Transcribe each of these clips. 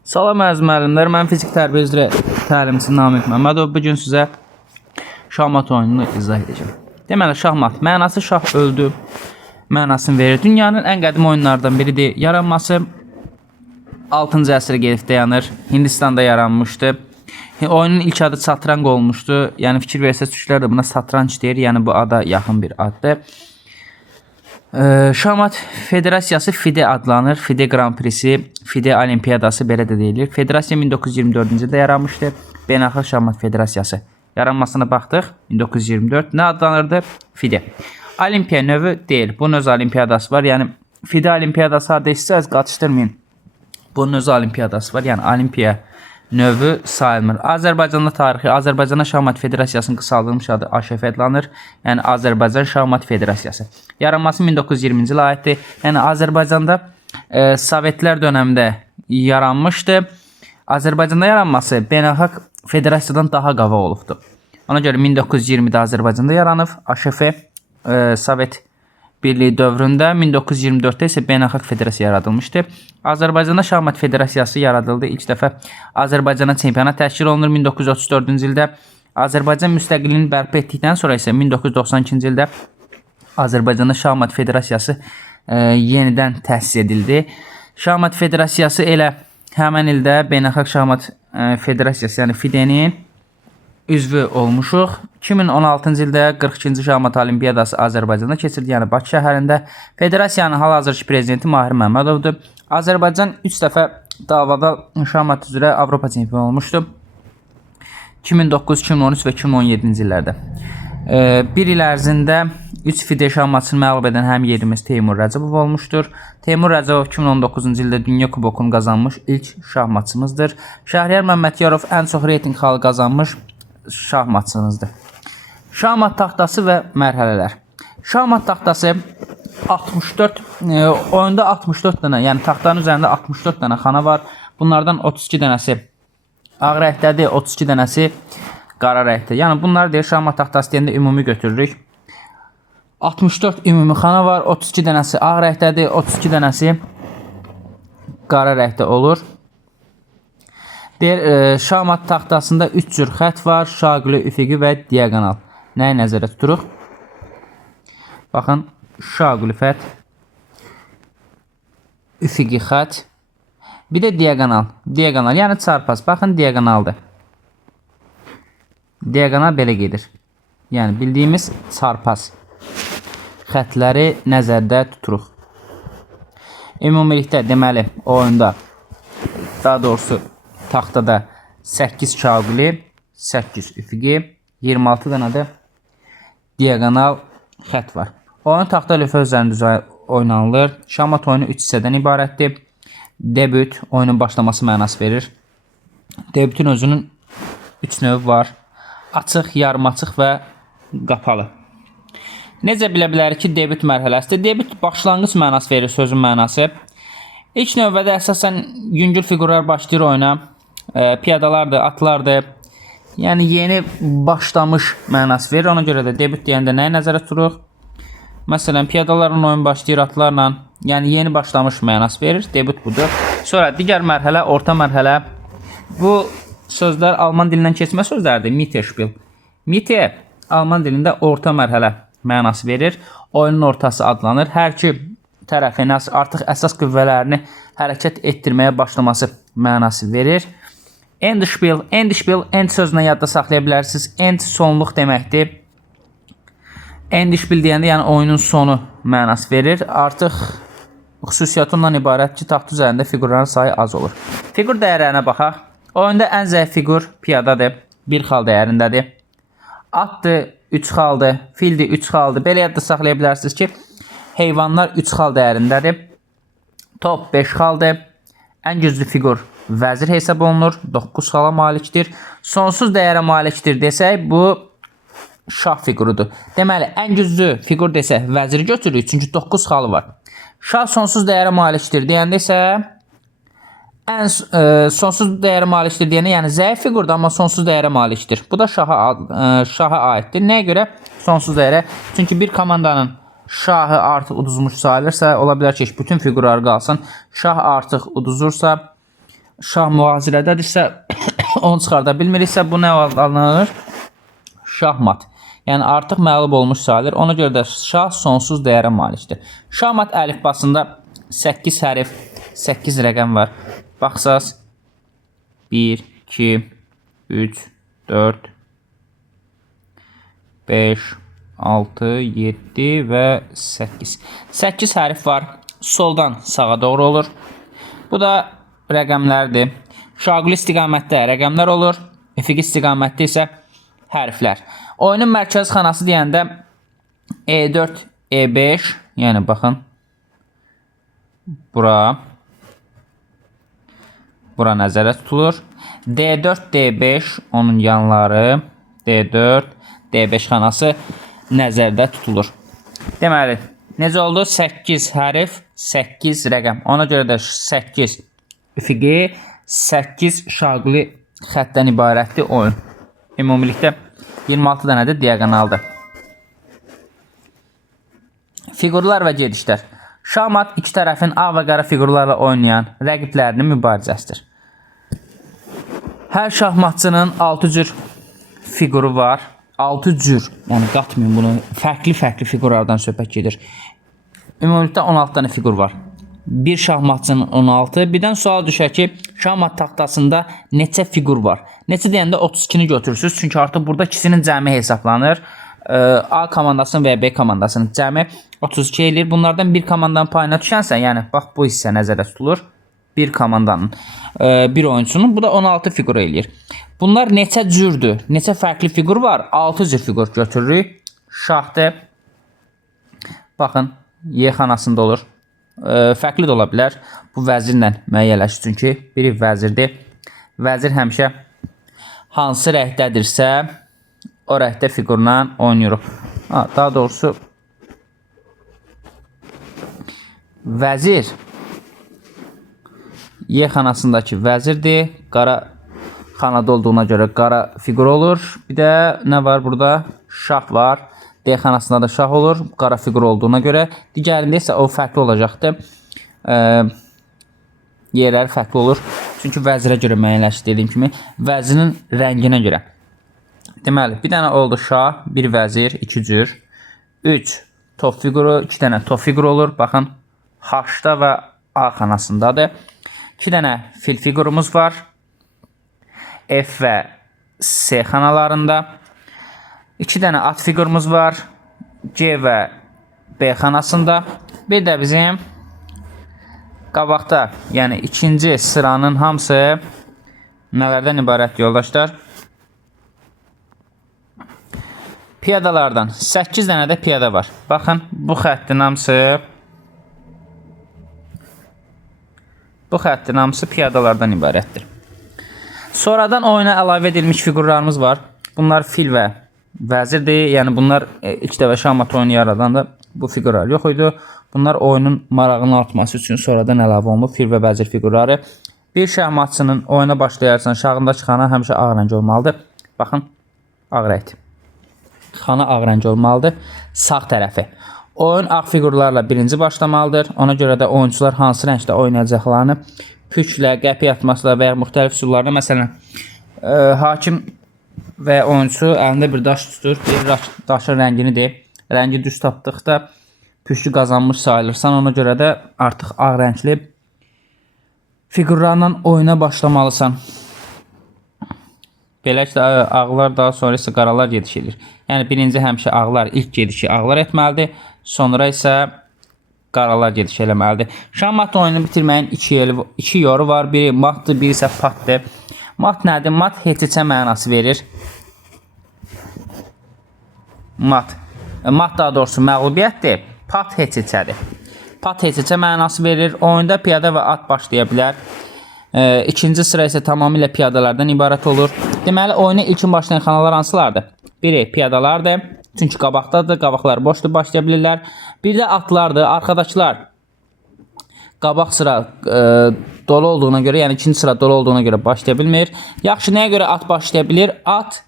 Salam əziz müəllimlər, mən fizik tərbiyə üzrə təlimçisi Namiq Məmmədov. Bugün sizə şahmat oyununu izah edəcəm. Deməli, şahmat mənası şah öldü mənasını verir. Dünyanın ən qədim oyunlardan biridir. Yaranması 6-cı əsrə gedib dayanır. Hindistanda yaranmışdı. Oyunun ilk adı satranq olmuşdu. Yəni fikir versəz türklər də buna satranç deyir. Yəni bu ada yaxın bir addır. Şahmat Federasiyası FIDE adlanır. FIDE Grand Prix'si, FIDE Olimpiyadası belə də deyilir. Federasiya 1924-cü ildə yaranmışdı. Beynəlxalq Şahmat Federasiyası. Yaranmasına baxdıq. 1924 nə adlanırdı? FIDE. Olimpiya növü deyil. Bunun öz olimpiyadası var. Yəni FIDE Olimpiyadası adı istəsəz qatışdırmayın. Bunun öz olimpiyadası var. Yəni olimpiya növü sayılmır. Azərbaycanda tarixi Azərbaycan Şahmat Federasiyasının qısaldılmış adı AŞF adlanır. Yəni Azərbaycan Şahmat Federasiyası. Yaranması 1920-ci ilə aiddir. Yəni Azərbaycanda Sovetlər dövründə yaranmışdı. Azərbaycanda yaranması beynəlxalq federasiyadan daha qava olubdu. Ona görə 1920-də Azərbaycanda yaranıb AŞF Sovet Birliyi dövründə, 1924-də isə beynəlxalq federasiya yaradılmışdı. Azərbaycanda Şahmat Federasiyası yaradıldı. İlk dəfə Azərbaycana çempionat təşkil olunur 1934-cü ildə. Azərbaycan müstəqilliyini bərpa etdikdən sonra isə 1992-ci ildə Azərbaycanda Şahmat Federasiyası yenidən təsis edildi. Şahmat Federasiyası elə həmin ildə Beynəlxalq Şahmat Federasiyası, yəni FIDE-nin üzvü olmuşuq. 2016-cı ildə 42-ci Şahmat Olimpiyadası Azərbaycanda keçirdi, yəni Bakı şəhərində. Federasiyanın hal-hazırki prezidenti Mahir Məmmədovdur. Azərbaycan 3 dəfə davada şahmat üzrə Avropa çempionu olmuşdu. 2009, 2013 və 2017-ci illərdə. Bir il ərzində 3 FIDE şahmatçını məğlub edən həm yerimiz Teymur Rəcəbov olmuşdur. Teymur Rəcəbov 2019-cu ildə Dünya Kubokunu qazanmış ilk şahmatçımızdır. Şəhriyar Məmmədiyarov ən çox reyting halı qazanmış şahmatçımızdır. Şahmat taxtası və mərhələlər. Şahmat taxtası 64 oyunda 64 dənə, yəni taxtanın üzərində 64 dənə xana var. Bunlardan 32 dənəsi ağ rəngdədir, 32 dənəsi qara rəngdə. Yəni bunlar deyir şahmat taxtası deyəndə ümumi götürürük. 64 ümumi xana var, 32 dənəsi ağ rəngdədir, 32 dənəsi qara rəngdə olur. Deyir, şahmat taxtasında 3 cür xət var, şaquli, üfüqi və diaqonal. Nəyi nəzərə tuturuq? Baxın, şaquli xət, üfüqi xət, bir də diaqonal. Diaqonal, yəni çarpaz. Baxın, diaqonaldır. Diaqonal belə gedir. Yəni bildiyimiz çarpaz xətləri nəzərdə tuturuq. Ümumilikdə deməli oyunda, daha doğrusu taxtada 8 şaquli, 8 üfüqi, 26 dənə də diaqonal xət var. Oyun taxta lövhə üzərində oynanılır. Şahmat oyunu 3 hissədən ibarətdir. Debüt oyunun başlaması mənası verir. Debütün özünün 3 növü var. Açıq, yarımaçıq və qapalı. Necə bilə bilərik ki, debüt mərhələsidir. Debüt başlanğıc mənası verir, sözün mənası. İlk növbədə əsasən yüngül fiqurlar başlayır oyuna. Piyadalardır, atlardır. Yəni yeni başlamış mənası verir. Ona görə də debüt deyəndə nəyə nəzərə tuturuq? Məsələn, piyadalarla oyun başlayır, atlarla. Yəni yeni başlamış mənası verir. Debüt budur. Sonra digər mərhələ, orta mərhələ. Bu sözlər Alman dilindən keçmə sözlərdir. Mittelspiel. Mitte Alman dilində orta mərhələ mənası verir. Oyunun ortası adlanır. Hər iki tərəfin artıq əsas qüvvələrini hərəkət etdirməyə başlaması mənası verir. Endspiel, end sözünə yadda saxlaya bilərsiniz. End sonluq deməkdir. Endspiel deyəndə yəni oyunun sonu mənası verir. Artıq xüsusiyyəti ondan ibarət ki, taxt üzərində fiqurların sayı az olur. Fiqur dəyərlərinə baxaq. Oyunda ən zəif fiqur piyadadır. 1 xal dəyərindədir. Atdır, 3 xaldır. Fildir, 3 xaldır. Belə yadda saxlaya bilərsiniz ki, heyvanlar 3 xal dəyərindədir. Top 5 xaldır. Ən güclü fiqur vəzir hesab olunur. 9 xala malikdir. Sonsuz dəyərə malikdir desək, bu şah figurudur. Deməli, ən güclü fiqur desək, vəziri götürürük. Çünki 9 xalı var. Şah sonsuz dəyərə malikdir deyəndə isə sonsuz dəyərə malikdir deyəndə, yəni zəif fiqurdur, amma sonsuz dəyərə malikdir. Bu da şaha aiddir. Nəyə görə? Sonsuz dəyərə. Çünki bir komandanın şahı artıq uduzmuş sayılırsa, ola bilər ki, bütün fiqurlar qalsın. Şah artıq uduzursa, şah mühazirədədirsə, onu çıxarda bilmiriksə, bu nə adlanır? Şahmat. Yəni artıq məğlub olmuş sayılır. Ona görə də şah sonsuz dəyərə malikdir. Şahmat əlifbasında 8 hərf, 8 rəqəm var. Baxsaz 1, 2, 3, 4, 5, 6, 7 və 8. 8 hərf var. Soldan sağa doğru olur. Bu da rəqəmlərdir. Şaquli istiqamətdə rəqəmlər olur. Üfüqi istiqamətdə isə hərflər. Oyunun mərkəz xanası deyəndə E4, E5, yəni baxın. Bura nəzərdə tutulur. D4, D5, onun yanları, D4, D5 xanası nəzərdə tutulur. Deməli, necə oldu? 8 hərf, 8 rəqəm. Ona görə də 8 üfüqi, 8 şaquli xəttdən ibarətdir oyun. Ümumilikdə 26 dənə də diaqonaldır. Fiqurlar və gedişlər. Şahmat iki tərəfin ağ və qara fiqurlarla oynayan rəqiblərinin mübarizəsidir. Hər şahmatçının 6 cür fiquru var. 6 cür, yəni qatmayın bunu, fərqli fiqurlardan söhbət gedir. Ümumilikdə 16 dənə fiqur var. Bir şahmatçının 16, birdən sual düşər ki, şahmat taxtasında neçə fiqur var? Neçə deyəndə 32-ni götürürsünüz, çünki artıq burada ikisinin cəmi hesablanır. A komandasının və ya B komandasının cəmi 32 eləyir. Bunlardan bir komandanın payına düşənsə, yəni bax bu hissə nəzərdə tutulur. Bir komandanın, bir oyunçunun, bu da 16 fiqur eləyir. Bunlar neçə cürdür? Neçə fərqli fiqur var? 6 cür fiqur götürürük. Şahdır. Baxın, Y xanasında olur. Fərqli də ola bilər. Bu vəzirlə müəyyənləşir, çünki biri vəzirdir. Vəzir həmişə hansı rəhdədirsə, o rəhdə fiqurla oynayırıq. Daha doğrusu vəzir Y xanasındakı vəzirdir. Qara xanada olduğuna görə qara fiqur olur. Bir də nə var burada? Şah var. D xanasında da şah olur. Qara fiqur olduğuna görə. Digərində isə o fərqli olacaqdır. Yerləri fərqli olur. Çünki vəzirə görə müəyyənləşir, dediyim kimi. Vəzirin rənginə görə. Deməli, bir dənə oldu şah, bir vəzir, 2 cür. 3 top fiquru, 2 dənə top fiquru olur. Baxın, H-da və A xanasındadır. 2 dənə fil fiqurumuz var. F və S xanalarında. 2 dənə at fiqurumuz var. G və B xanasında. Bir də bizim qabaqda, yəni ikinci sıranın hamısı nələrdən ibarət yoldaşlar? Piyadalardan 8 dənə də piyada var. Baxın, bu xəttin hamısı piyadalardan ibarətdir. Sonradan oyuna əlavə edilmiş fiqurlarımız var. Bunlar fil və vəzirdir. Yəni bunlar ilk dəfə şahmat oyunu yaradanda bu fiqurlar yox idi. Bunlar oyunun marağının artması üçün sonradan əlavə olunub fil və vəzir fiqurları. Bir şahmatçının oyuna başlayarsan şahındakı xana həmişə ağ rəng olmalıdır. Baxın, ağ rəngdir. Xana ağ rəng olmalıdır. Sağ tərəfi. Oyun ağ fiqurlarla birinci başlamalıdır. Ona görə də oyuncular hansı rəngdə oynayacaqlarını püklə, qəpi atmasıyla və ya müxtəlif üsullarla, məsələn, hakim və oyuncu əlində bir daş tutur, bir daşın rəngini deyib, rəngi düz tapdıqda püşkü qazanmış sayılırsan, ona görə də artıq ağ rəngli fiqurlarla oyuna başlamalısan. Beləliklə, ağlar daha sonra isə qaralar gediş edir. Yəni, birinci həmişə ağlar, ilk gedişi ağlar etməlidir, sonra isə qaralar gediş eləməlidir. Şahmat oyunu bitirməyin iki yolu var. Biri matdır, biri isə patdır. Mat nədir? Mat heç-heçə mənası verir. Mat daha doğrusu məğlubiyyətdir. Pat heç-heçədir. Pat heç-heçə mənası verir. Oyunda piyada və at başlaya bilər. İkinci sıra isə tamamilə piyadalardan ibarət olur. Deməli, oyuna ilkin başlayan xanalar hansılardır? Biri piyadalardır. Çünki qabaqdadır, qabaqlar boşdur, başlaya bilirlər. Bir də atlardır. Arkadaşlar, qabaq sıra dolu olduğuna görə, yəni ikinci sıra dolu olduğuna görə başlaya bilmir. Yaxşı, nəyə görə at başlaya bilir? At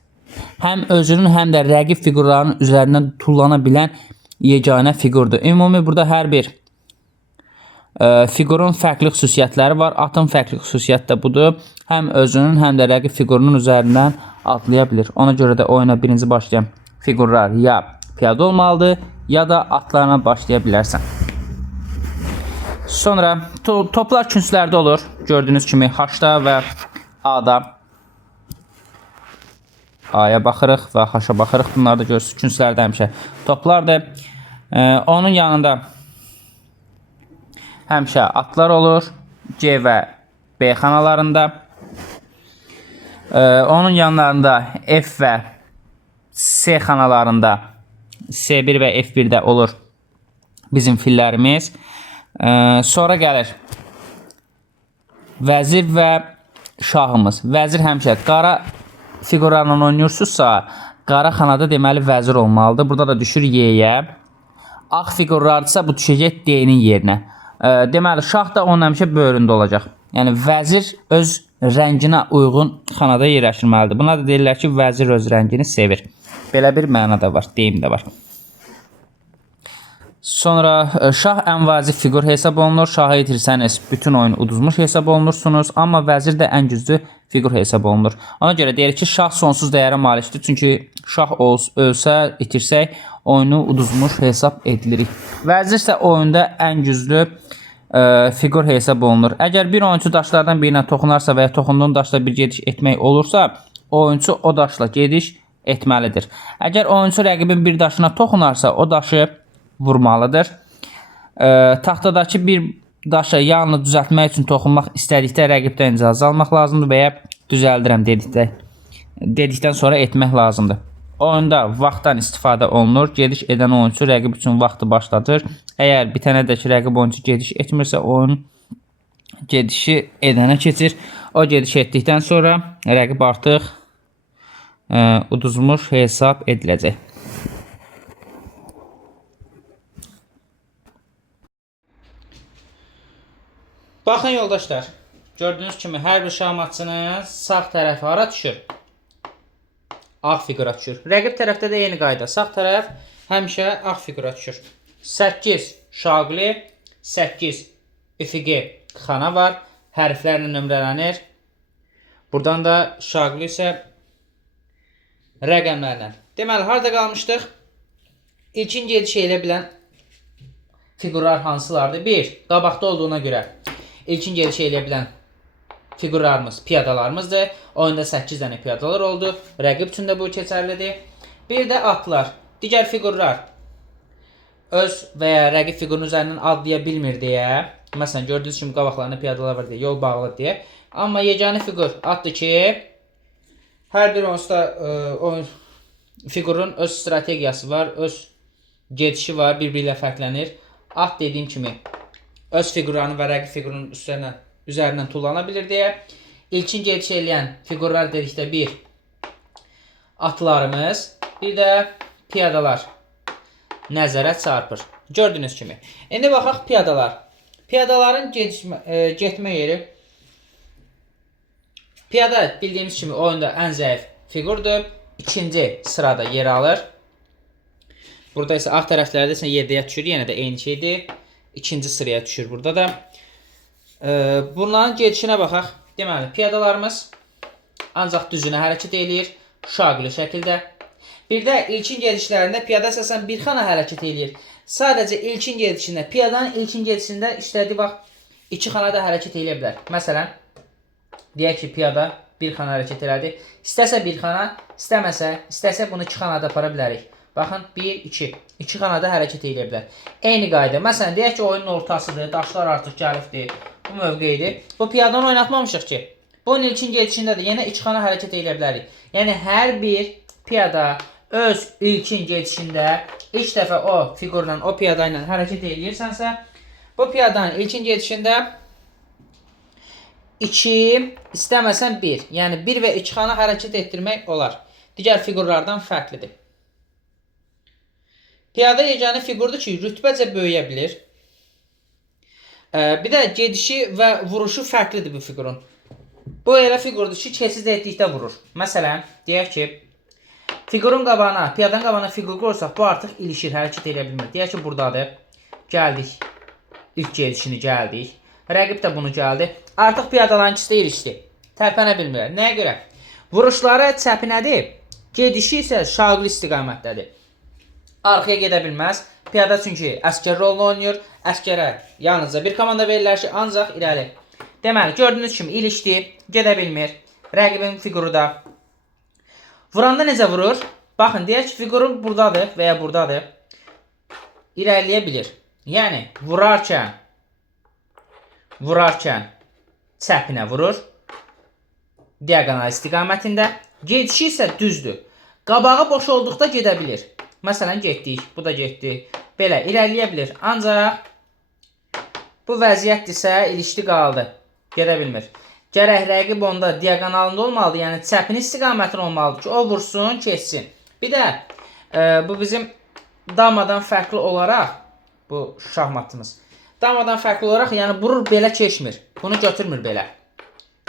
həm özünün, həm də rəqib fiqurlarının üzərindən tullana bilən yeganə fiqurdur. Ümumi burada hər bir Fiqurun fərqli xüsusiyyətləri var. Atın fərqli xüsusiyyəti də budur. Həm özünün, həm də rəqib fiqurunun üzərindən atlaya bilir. Ona görə də oyuna birinci başlayan fiqurlar ya piyada olmalıdır, ya da atlarla başlaya bilərsən. Sonra toplar künclərdə olur. Gördüyünüz kimi H-da və A-da. A-ya baxırıq və H-a baxırıq. Bunlar da görürsünüz künclərdə həmişə toplardır. Onun yanında həmişə atlar olur. C və B xanalarında. Onun yanlarında F və C xanalarında C1 və F1-də olur bizim fillərimiz. Sonra gəlir vəzir və şahımız. Vəzir həmişə qara fiqurlarla oynayırsınızsa, qara xanada deməli vəzir olmalıdır. Burada da düşür Y-yə. Ağ fiqurlardırsa bu düşəcək D-nin yerinə. Deməli şah da onun həmişə böyründə olacaq. Yəni vəzir öz rənginə uyğun xanada yerləşdirməlidir. Buna da deyirlər ki, vəzir öz rəngini sevir. Belə bir məna da var, deyim də var. Sonra şah ən vacib fiqur hesab olunur. Şahı itirsəniz bütün oyunu uduzmuş hesab olunursunuz. Amma vəzir də ən güclü fiqur hesab olunur. Ona görə deyir ki, şah sonsuz dəyərə malikdir. Çünki şah ölsə, itirsək oyunu uduzmuş hesab edilir. Vəzir isə oyunda ən güclü fiqur hesab olunur. Əgər bir oyuncu daşlardan birinə toxunarsa və ya toxunduğun daşla bir gediş etmək olursa, oyuncu o daşla gediş etməlidir. Əgər oyuncu rəqibin bir daşına toxunarsa, o daşı vurmalıdır. Taxtadakı bir daşa yalnız düzəltmək üçün toxunmaq istədikdə rəqibdən icazə almaq lazımdır və ya düzəldirəm dedikdən sonra etmək lazımdır. Oyunda vaxtdan istifadə olunur. Gediş edən oyuncu rəqib üçün vaxtı başlatır. Əgər bitənədək rəqib oyuncu gediş etmirsə, oyun gedişi edənə keçir. O gediş etdikdən sonra rəqib artıq uduzmuş hesab ediləcək. Baxın yoldaşlar, gördüyünüz kimi hər bir şahmatçının sağ tərəfi hara düşür? Ağ fiqura düşür. Rəqib tərəfdə də yeni qayda. Sağ tərəf həmişə ağ fiqura düşür. 8 şaqli, 8 üfüqi xana var. Hərflərlə nömrələnir. Buradan da şaqli isə rəqəmlərlə. Deməli, harada qalmışdıq? İlkin gediş elə bilən fiqurlar hansılardır? 1. Qabaqda olduğuna görə İlkin gediş elə bilən fiqurlarımız piyadalarımızdır. Oyunda 8 dənə piyadalar oldu. Rəqib üçün də bu keçərlidir. Bir də atlar. Digər fiqurlar öz və ya rəqib fiqurun üzərindən adlaya bilmir deyə. Məsələn, gördüyünüz kimi qabaqlarında piyadalar var deyə, yol bağlı deyə. Amma yeganə fiqur atdır ki, hər bir onsuz fiqurun öz strategiyası var, öz gedişi var, bir-biri ilə fərqlənir. At dediyim kimi öz fiqurlarını və rəqib fiqurunun üzərindən tullana bilir deyə. İlkin gediş eləyən fiqurlar dedikdə bir atlarımız, bir də piyadalar nəzərə çarpır. Gördüyünüz kimi. İndi baxaq piyadalar. Piyadaların getmə yeri. Piyada bildiyimiz kimi oyunda ən zəif fiqurdur. İkinci sırada yer alır. Burada isə ağ tərəflərdə isə 7-yə düşür. Yenə də eyni şeydir. İkinci sıraya düşür burada da. Bunların gedişinə baxaq. Deməli, piyadalarımız ancaq düzünə hərəkət eləyir. Şaqili şəkildə. Bir də ilkin gedişlərində piyada əsasən bir xana hərəkət eləyir. Sadəcə ilkin gedişində, piyadanın ilkin gedişində işlədiyi vaxt iki xanada hərəkət eləyə bilər. Məsələn, deyək ki, piyada bir xana hərəkət elədi. İstəsə bir xana, istəsə bunu iki xanada apara bilərik. Baxın, 1, 2. 2 xanada hərəkət edə bilər. Eyni qayda. Məsələn, deyək ki, oyunun ortasıdır, daşlar artıq gəlibdir, bu mövqeyidir. Bu piyadanı oynatmamışıq ki, bunun ilkin gedişində də yenə 2 xana hərəkət edə bilərik. Yəni, hər bir piyada öz ilkin gedişində ilk dəfə o fiqurla, o piyada ilə hərəkət edirsənsə, bu piyadanın ilkin gedişində 2, istəməsən 1. Yəni, 1 və 2 xana hərəkət etdirmək olar. Digər fiqurlardan fərqlidir. Piyada yeganə fiqurdur ki, rütbəcə böyüyə bilir. Bir də gedişi və vuruşu fərqlidir bu fiqurun. Bu elə fiqurdur ki, keçid etdikdə vurur. Məsələn, deyək ki, fiqurun qabağına, piyadanın qabağına fiqur qoysaq, bu artıq ilişir, hərəkət edə bilmir. Deyək ki, buradadır. Gəldik. ilk gedişini gəldik. Rəqib də bunu gəldi. Artıq piyadaların ikisi də ilişdi. Tərpənə bilmirlər. Nəyə görə? Vuruşları çəpinədir. Gedişi isə şaqli istiqamətdədir. Arxaya gedə bilməz. Piyada çünki əskər rolunu oynayır. Əskərə yalnızca bir komanda verirlər ki, ancaq irəli. Deməli, gördüyünüz kimi ilişdi. Gedə bilmir. Rəqibin fiquru da. Vuranda necə vurur? Baxın, deyək ki, fiquru buradadır və ya buradadır. İrəliyə bilir. Yəni, vurarkən çəpinə vurur. Diagonal istiqamətində. Gedişi isə düzdür. Qabağı boş olduqda gedə bilir. Məsələn, getdik. Bu da getdi. Belə, irəliyə bilir. Ancaq bu vəziyyətdirsə, ilişdi qaldı. Gedə bilmir. Gərək rəqib onda diagonalında olmalıdır. Yəni, çəpin istiqamətində olmalıdır ki, o vursun, keçsin. Bir də, bu bizim damadan fərqli olaraq, bu şahmatımız. Damadan fərqli olaraq, yəni vurur belə keçmir. Bunu götürmür belə.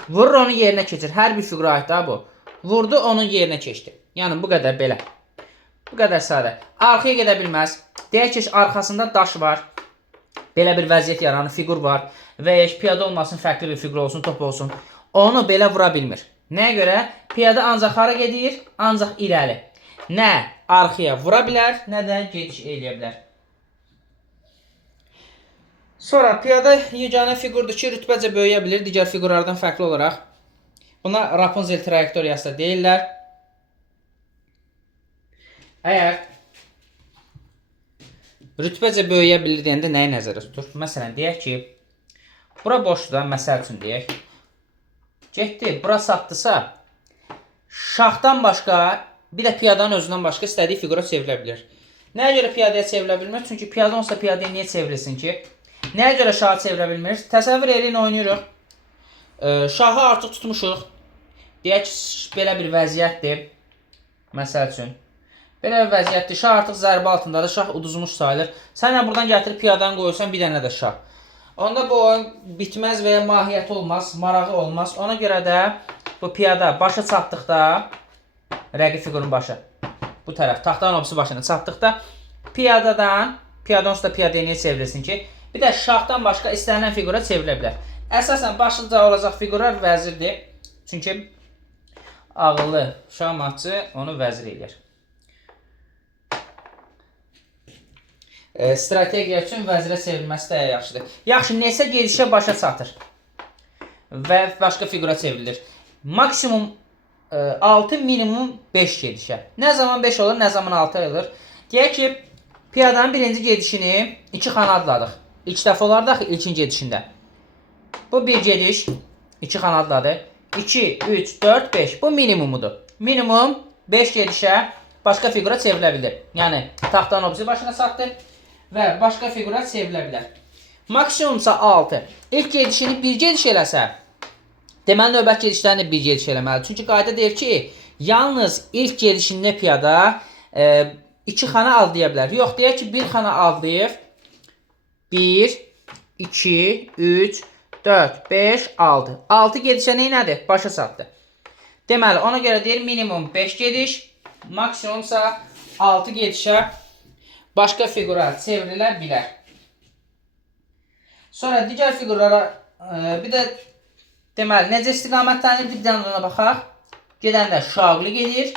Vurur, onun yerinə keçir. Hər bir fiqura aid da bu. Vurdu, onun yerinə keçdi. Yəni, bu qədər belə. Bu qədər sadə. Arxaya gedə bilməz. Deyək ki, arxasında daş var. Belə bir vəziyyət yaranır, fiqur var. Və ya piyada olmasın, fərqli bir fiqur olsun, top olsun. Onu belə vura bilmir. Nəyə görə? Piyada ancaq hara gedir? Ancaq irəli. Nə arxaya vura bilər, nə də gediş eləyə bilər. Sonra piyada yeganə fiqurdur ki, rütbəcə böyüyə bilir digər fiqurlardan fərqli olaraq. Buna Rapunzel trayektoriyası da deyirlər. Əgər rütbəcə böyüyə bilir deyəndə nəyi nəzərdə tutur? Məsələn, deyək ki, bura boşdur da, məsəl üçün deyək. Getdi, bura satdısa, şahdan başqa, bir də piyadanın özündən başqa istədiyi fiqura çevrilə bilir. Nəyə görə piyadaya çevrilə bilmir? Çünki piyada olsa piyadaya niyə çevrilsin ki? Nəyə görə şahı çevirə bilmir? Təsəvvür eləyin, oynayırıq. Şahı artıq tutmuşuq. Deyək ki, belə bir vəziyyətdir. Məsəl üçün. Belə bir vəziyyətdir. Şah artıq zərbə altındadır. Şah uduzmuş sayılır. Sən də buradan gətirib piyadanı qoyursan, bir dənə də şah. Onda bu oyun bitməz və ya mahiyyəti olmaz, marağı olmaz. Ona görə də bu piyada başa çatdıqda, rəqib fiqurun başı, bu tərəf, taxtanın obisi başına çatdıqda, piyadanın üstə piyadaya niyə çevrilsin ki? Bir də şahdan başqa istənilən fiqura çevrilə bilər. Əsasən başlıca olacaq fiqurlar vəzirdir. Çünki ağıllı şahmatçı onu vəzir edir. Strategiya üçün vəzirə çevrilməsi də yaxşıdır. Yaxşı, nesə gedişə başa çatır və başqa fiqura çevrilir. Maksimum 6, minimum 5 gedişə. Nə zaman 5 olur, nə zaman 6 olur. Deyək ki, piyadanın birinci gedişini 2 xana adladıq. İlk dəfə olardı axı ilkin gedişində. Bu bir gediş, 2 xana adladı. 2, 3, 4, 5. Bu minimumudur. Minimum 5 gedişə başqa fiqura çevrilə bilir. Yəni, taxtanın obisi başına çatdı və başqa fiqura çevrilə bilər. Maksimumsa 6. İlk gedişini bir gediş eləsə, deməli növbət gedişlərini bir gediş eləməlidir. Çünki qayda deyir ki, yalnız ilk gedişində piyada 2 xana adlaya bilər. Yox, deyək ki, 1 xana adlayıb 1, 2, 3, 4, 5, 6. 6 gedişə nədir? Başa çatdı. Deməli, ona görə deyir minimum 5 gediş, maksimumsa 6 gedişə başqa fiqura çevrilə bilər. Sonra digər fiqurlara bir də deməli necə istiqamətlənir bir dənə ona baxaq. Gedəndə şaqlı gedir.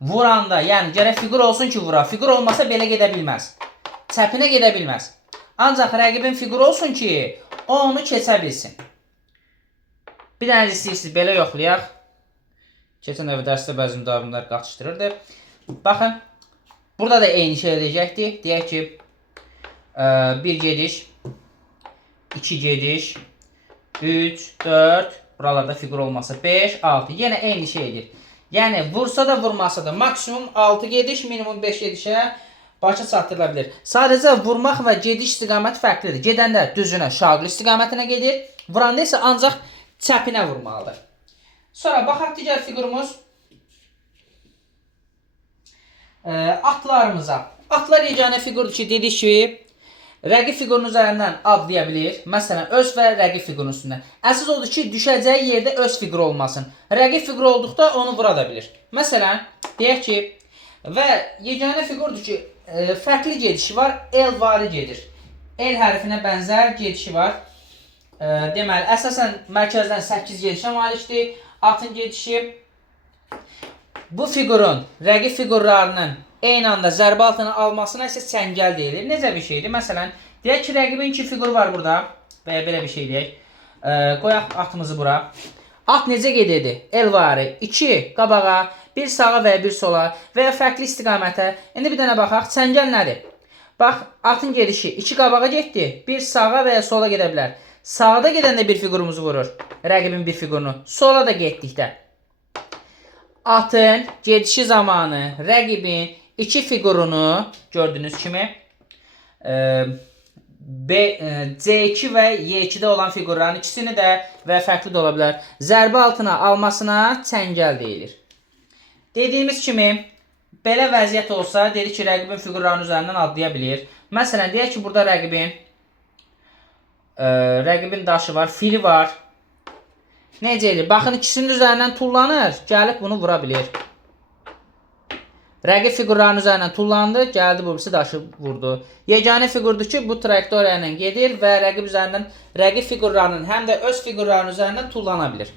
Vuranda, yəni gərək fiqur olsun ki vura. Fiqur olmasa belə gedə bilməz. Çəpinə gedə bilməz. Ancaq rəqibin fiquru olsun ki o onu keçə bilsin. Bir dənə istəyirsiniz belə yoxlayaq. Keçən dəfə dərsdə bəzi müdavimlər qaçışdırırdı. Baxın. Burada da eyni şey edəcəkdir. Deyək ki, 1 gediş, 2 gediş, 3, 4, buralarda fiqur olmasa 5, 6. Yenə eyni şey edir. Yəni, vursa da vurmasa da maksimum 6 gediş, minimum 5 gedişə başa çatdırıla bilir. Sadəcə vurmaq və gediş istiqaməti fərqlidir. Gedəndə düzünə, şaqlı istiqamətinə gedir. Vuranda isə ancaq çəpinə vurmalıdır. Sonra baxaq digər fiqurumuz. Atlarımıza. Atlar yeganə fiqurdur ki, dedik ki, rəqib fiqurun üzərindən adlaya bilir. Məsələn, öz və rəqib fiqurun üstündən. Əsas odur ki, düşəcəyi yerdə öz fiqur olmasın. Rəqib fiqur olduqda onu vura da bilir. Məsələn, deyək ki, və yeganə fiqurdur ki, fərqli gedişi var, el vari gedir. L hərfinə bənzər gedişi var. Deməli, əsasən mərkəzdən 8 gedişə malikdir. Atın gedişi bu fiqurun rəqib fiqurlarının eyni anda zərbə altına almasına isə çəngəl deyilir. Necə bir şeydir? Məsələn, deyək ki, rəqibin 2 fiquru var burada və ya belə bir şey deyək. Qoyaq atımızı bura. At necə gedirdi? El varı 2 qabağa, 1 sağa və ya 1 sola və ya fərqli istiqamətə. İndi bir dənə baxaq. Çəngəl nədir? Bax, atın gedişi 2 qabağa getdi, 1 sağa və ya sola gedə bilər. Sağda gedəndə bir fiqurumuzu vurur. Rəqibin bir fiqurunu. Sola da getdikdə. Atın gedişi zamanı rəqibin 2 fiqurunu gördüyünüz kimi C2 və Y2-də olan fiqurların ikisini də və fərqli də ola bilər. Zərbə altına almasına çəngəl deyilir. Dediyimiz kimi belə vəziyyət olsa, dedi ki, rəqibin fiqurlarının üzərindən adlaya bilir. Məsələn, deyək ki, burada rəqibin daşı var, fili var. Necə edir? Baxın, ikisinin üzərindən tullanır, gəlib bunu vura bilir. Rəqib fiqurlarının üzərindən tullandı, gəldi bu birisi daşı vurdu. Yeganə fiqurdur ki, bu trayektoriya ilə gedir və rəqib fiqurlarının həm də öz fiqurlarının üzərindən tullana bilir.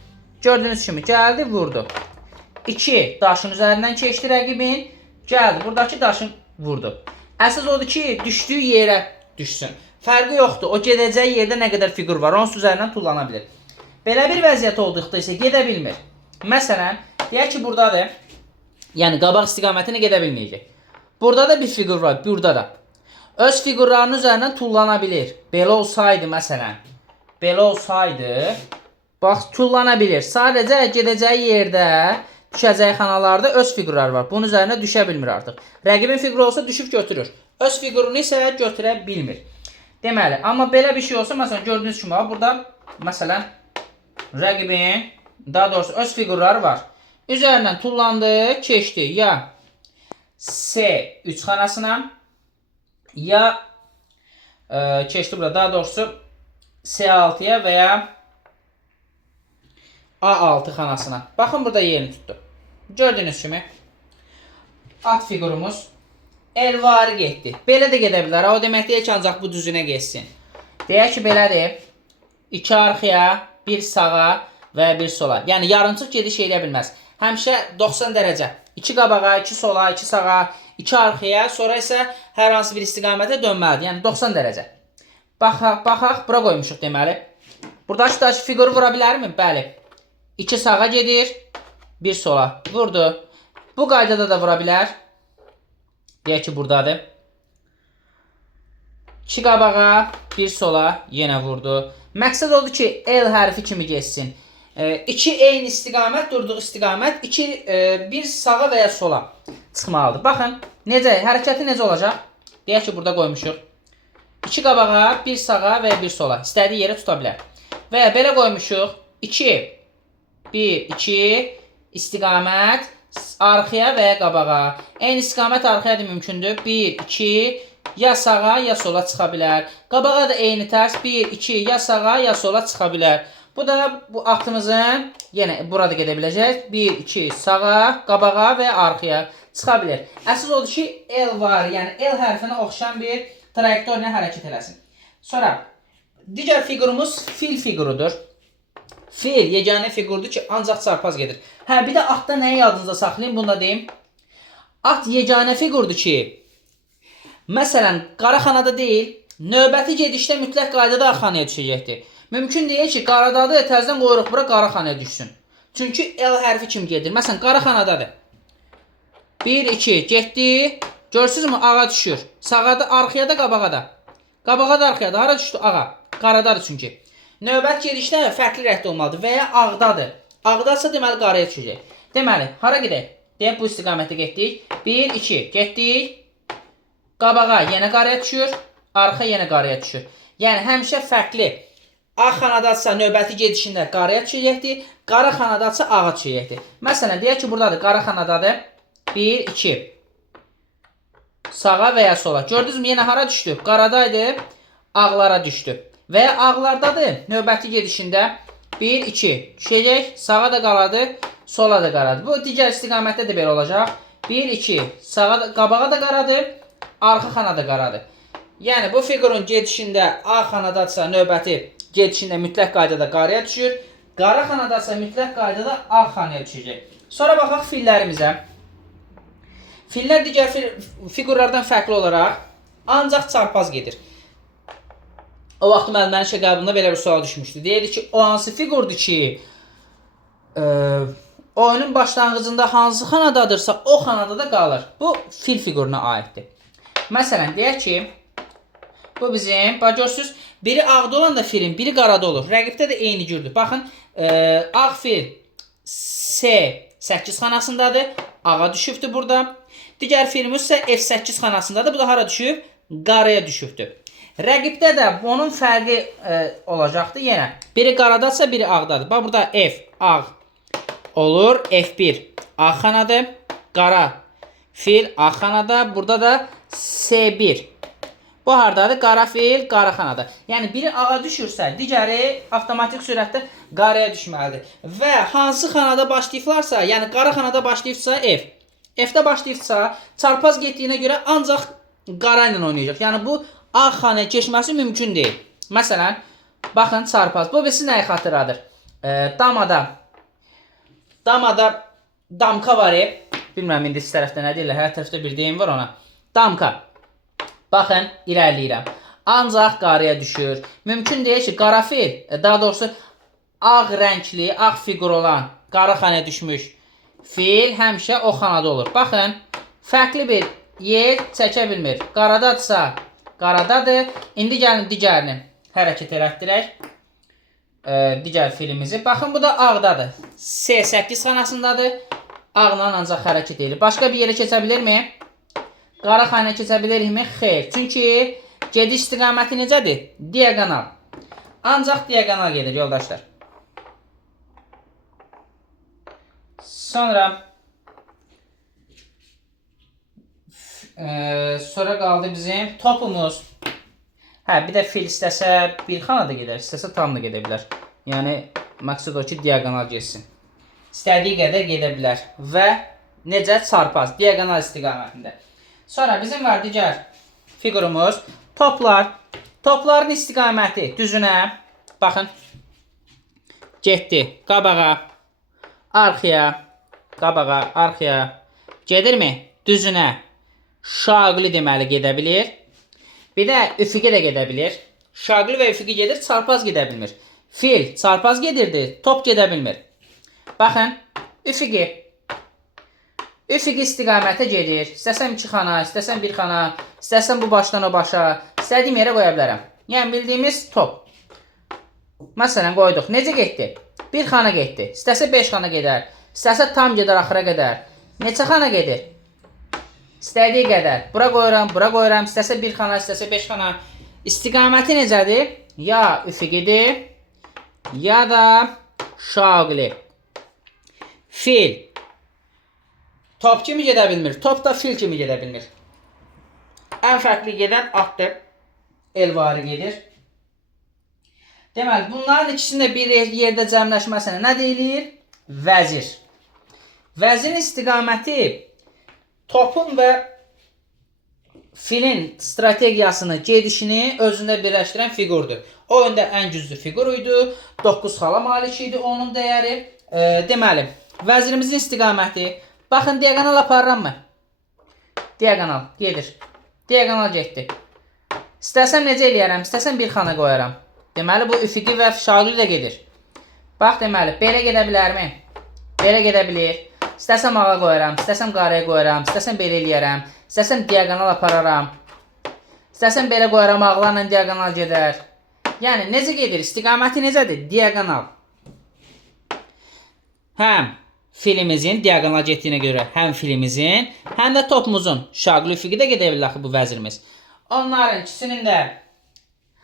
Gördüyünüz kimi gəldi, vurdu. 2 daşın üzərindən keçdi rəqibin, gəldi, buradakı daşın vurdu. Əsas odur ki, düşdüyü yerə düşsün. Fərqi yoxdur, o gedəcəyi yerdə nə qədər fiqur var, onun üzərindən tullana bilir. Belə bir vəziyyət olduqda isə gedə bilmir. Məsələn, deyək ki, buradadır. Yəni, qabaq istiqamətinə gedə bilməyəcək. Burada da bir fiqur var, burada da. Öz fiqurlarının üzərindən tullana bilir. Belə olsaydı, məsələn, bax, tullana bilir. Sadəcə gedəcəyi yerdə, düşəcəyi xanalarda öz fiqurlar var. Bunun üzərinə düşə bilmir artıq. Rəqibin fiquru olsa düşüb götürür. Öz fiqurunu isə götürə bilmir. Deməli, amma belə bir şey olsa, məsələn, gördüyünüz kimi, burada, məsələn, rəqibin, daha doğrusu öz fiqurları var. Üzərindən tullandı, keçdi ya S3 xanasına, ya keçdi burada, daha doğrusu S6-ya və ya A6 xanasına. Baxın, burada yerini tutdu. Gördüyünüz kimi, at fiqurumuz elvarı getdi. Belə də gedə bilər. O demək deyək ki, ancaq bu düzünə geçsin. Deyək ki, belədir. 2 arxaya, 1 sağa və 1 sola. Yəni, yarımçıq gediş edə bilməz. Həmişə 90 dərəcə. 2 qabağa, 2 sola, 2 sağa, 2 arxaya, sonra isə hər hansı bir istiqamətə dönməlidir. Yəni, 90 dərəcə. Baxaq, bura qoymuşuq deməli. Buradakı daşı fiquru vura bilərmi? Bəli. 2 sağa gedir, 1 sola. Vurdu. Bu qaydada da vura bilər. Deyək ki, buradadır. 2 qabağa, 1 sola, yenə vurdu. Məqsəd odur ki, L hərfi kimi geçsin. 2 eyni istiqamət, durduğu istiqamət, 1 sağa və ya sola çıxmalıdır. Baxın, hərəkəti necə olacaq? Deyək ki, burada qoymuşuq. 2 qabağa, 1 sağa və ya 1 sola. İstədiyi yerə tuta bilər. Və ya belə qoymuşuq. 2, 1, 2, istiqamət, arxaya və ya qabağa. Eyni istiqamət arxaya da mümkündür. 1, 2, ya sağa, ya sola çıxa bilər. Qabağa da eyni tərs. 1, 2, ya sağa, ya sola çıxa bilər. Bu da bu atımızın, yenə burada gedə biləcək. 1, 2, sağa, qabağa və arxaya çıxa bilər. Əsas odur ki, L var, yəni L hərfinə oxşayan bir trayektoriya hərəkət eləsin. Sonra, digər fiqurumuz fil fiqurudur. Fil yeganə fiqurdur ki, ancaq çarpaz gedir. Bir də atda nəyi yadınızda saxlayın, bunu da deyim. At yeganə fiqurdur ki, məsələn, qara xanada deyil, növbəti gedişdə mütləq qaydada xanaya düşəcəkdir. Mümkün deyil ki, qaradadır, təzdən qoyuruq bura qara xanaya düşsün. Çünki L hərfi kimi gedir. Məsələn, qara xanadadır. 1, 2, getdi. Görürsünüzmü? Ağa düşür. Sağa da, arxaya da, qabağa da. Qabağa da, arxaya da. Hara düşdü? Ağa. Qaradadır çünki. Növbəti gedişdə fərqli rəngdə olmalıdır və ya ağdadır. Ağdadsa deməli qaraya düşəcək. Deməli, hara gedək? Deyək, bu istiqamətə getdik. 1, 2, getdik. Qabağa yenə qaraya düşür. Arxa yenə qaraya düşür. Yəni, həmişə fərqli. Ağ xanadadsa növbəti gedişində qaraya düşəcəkdir. Qara xanadadsa ağa düşəcəkdir. Məsələn, deyək ki, buradadır. Qara xanadadır. 1, 2. Sağa və ya sola. Gördünüzmü? Yenə hara düşdü? Qaradaydı. Ağlara düşdü. Və ya ağlardadır. Növbəti gedişində 1, 2. Düşəcək. Sağa da qaladı. Sola da qaradı. Bu digər istiqamətdə də belə olacaq. 1, 2. Sağa da, qabağa da qaradı. Arxa xana da qaradı. Yəni bu fiqurun gedişində A xanadadsa növbəti gedişində mütləq qaydada qaraya düşür. Qara xanadadsa mütləq qaydada A xanaya düşəcək. Sonra baxaq fillərimizə. Fillər digər fiqurlardan fərqli olaraq ancaq çarpaz gedir. O vaxt müəllimənin işə qəbulunda belə bir sual düşmüşdü. Deyirdi ki, o hansı fiqurdur ki, oyunun başlanğıcında hansı xanadadırsa o xanada da qalır. Bu fil fiquruna aiddir. Məsələn, deyək ki, bu bizim, görürsünüz, biri ağda olan da filin, biri qarada olur. Rəqibdə də eyni cürdür. Baxın, ağ fil C8 xanasındadır. Ağa düşübdür burada. Digər filimiz isə F8 xanasındadır. Bu da hara düşüb? Qaraya düşübdür. Rəqibdə də bunun fərqi olacaqdır yenə. Biri qaradadsa, biri ağdadır. Bax, burada F, ağ olur. F1, ağ xanadır. Qara fil, ağ xanada. Burada da C1. Bu hardadır? Qara fil, qara xanada. Yəni, biri ağa düşürsə, digəri avtomatik sürətdə qaraya düşməlidir. Və hansı xanada başlayıblarsa, yəni qara xanada başlayıbsa F. F-də başlayıbsa, çarpaz getdiyinə görə ancaq qara ilə oynayacaq. Yəni, bu ağ xanaya keçməsi mümkün deyil. Məsələn, baxın, çarpaz. Bu birisi nəyi xatırladır? Damada damka var. Bilmirəm, indi siz tərəfdə nə deyirlər? Hər tərəfdə bir deyim var ona. Damka. Baxın, irəliləyirəm. Ancaq qaraya düşür. Mümkün deyil ki, qara fil, daha doğrusu ağ rəngli, ağ fiqur olan qara xanaya düşmüş fil həmişə o xanada olur. Baxın, fərqli bir yer çəkə bilmir. Qaradadırsa, qaradadır. İndi gəlin digərini hərəkət elətdirək. Digər filimizi. Baxın, bu da ağdadır. C8 xanasındadır. Ağla ancaq hərəkət edir. Başqa bir yerə keçə bilirmi? Qara xanaya keçə bilirmi? Xeyr. Çünki gediş istiqaməti necədir? Diagonal. Ancaq diagonal gedir, yoldaşlar. Sonra qaldı bizim topumuz. Bir də fil istəsə bir xanada gedər, istəsə tam da gedə bilər. Yəni, məqsəd o ki, diagonal geçsin. İstədiyi qədər gedə bilər. Və necə? Çarpaz, diagonal istiqamətində. Sonra bizim var digər fiqurumuz. Toplar. Topların istiqaməti düzünə. Baxın. Getdi. Qabağa. Arxaya. Qabağa. Arxaya. Gedirmi? Düzünə. Şaqli deməli gedə bilir. Bir də üfüqə də gedə bilir. Şaqli və üfüqə gedir, çarpaz gedə bilmir. Fil çarpaz gedirdi, top gedə bilmir. Baxın, üfüqə. Üfüqə istiqamətə gedir. İstəsəm 2 xana, istəsəm 1 xana, istəsəm bu başdan o başa, istədiyim yerə qoya bilərəm. Yəni, bildiyimiz top. Məsələn, qoyduq. Necə getdi? 1 xana getdi. İstəsə 5 xana gedər. İstəsə tam gedər, axıra qədər. Neçə xana gedir? İstədiyi qədər. Bura qoyuram. İstəsə 1 xana, istəsə 5 xana. İstiqaməti necədir? Ya üfüqidir, ya da şaqli. Fil. Top kimi gedə bilmir. Top da fil kimi gedə bilmir. Ən fərqli gedən atdır. Elvarı gedir. Deməli, bunların ikisinin bir yerdə cəmləşməsinə nə deyilir? Vəzir. Vəzirin istiqaməti topun və filin strategiyasını, gedişini özündə birləşdirən fiqurdur. Oyunda ən güclü fiqur idi. 9 xala malik idi onun dəyəri. Deməli, vəzirimizin istiqaməti. Baxın, diagonal aparıram mı? Diagonal gedir. Diagonal getdi. İstəsəm necə eləyərəm? İstəsəm 1 xana qoyaram. Deməli, bu üfüqi və şaqli də gedir. Bax, deməli, belə gedə bilərmi? Belə gedə bilir. İstəsəm ağa qoyaram, istəsəm qaraya qoyaram, istəsəm belə eləyərəm, istəsəm diagonal apararam, istəsəm belə qoyaram, ağlarla diagonal gedər. Yəni, necə gedir? İstiqaməti necədir? Diagonal. Həm filimizin diagonal getdiyinə görə həm filimizin, həm də topumuzun şaqli üfüqi də gedə bilir axı bu vəzirimiz. Onların ikisinin də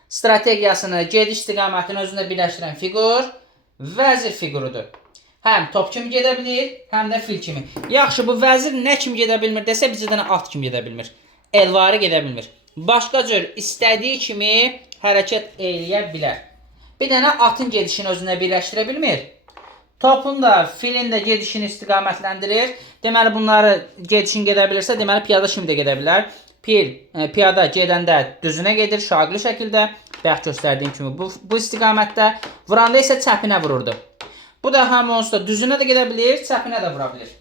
strategiyasını, gediş istiqamətini özündə birləşdirən fiqur vəzir fiqurudur. Həm top kimi gedə bilir, həm də fil kimi. Yaxşı, bu vəzir nə kimi gedə bilmir desə, bizə dənə at kimi gedə bilmir. Elvarı gedə bilmir. Başqa cür istədiyi kimi hərəkət eləyə bilər. Bir dənə atın gedişini özündə birləşdirə bilmir. Topun da, filin də gedişini istiqamətləndirir. Deməli, bunları gedişini gedə bilirsə, deməli, piyada kimi də gedə bilər. piyada gedəndə düzünə gedir şaqli şəkildə. Bayaq göstərdiyim kimi bu istiqamətdə. Vuranda isə çəpinə vururdu. Bu da həm onsuz da düzünə də gedə bilir, çəpinə də vura bilir.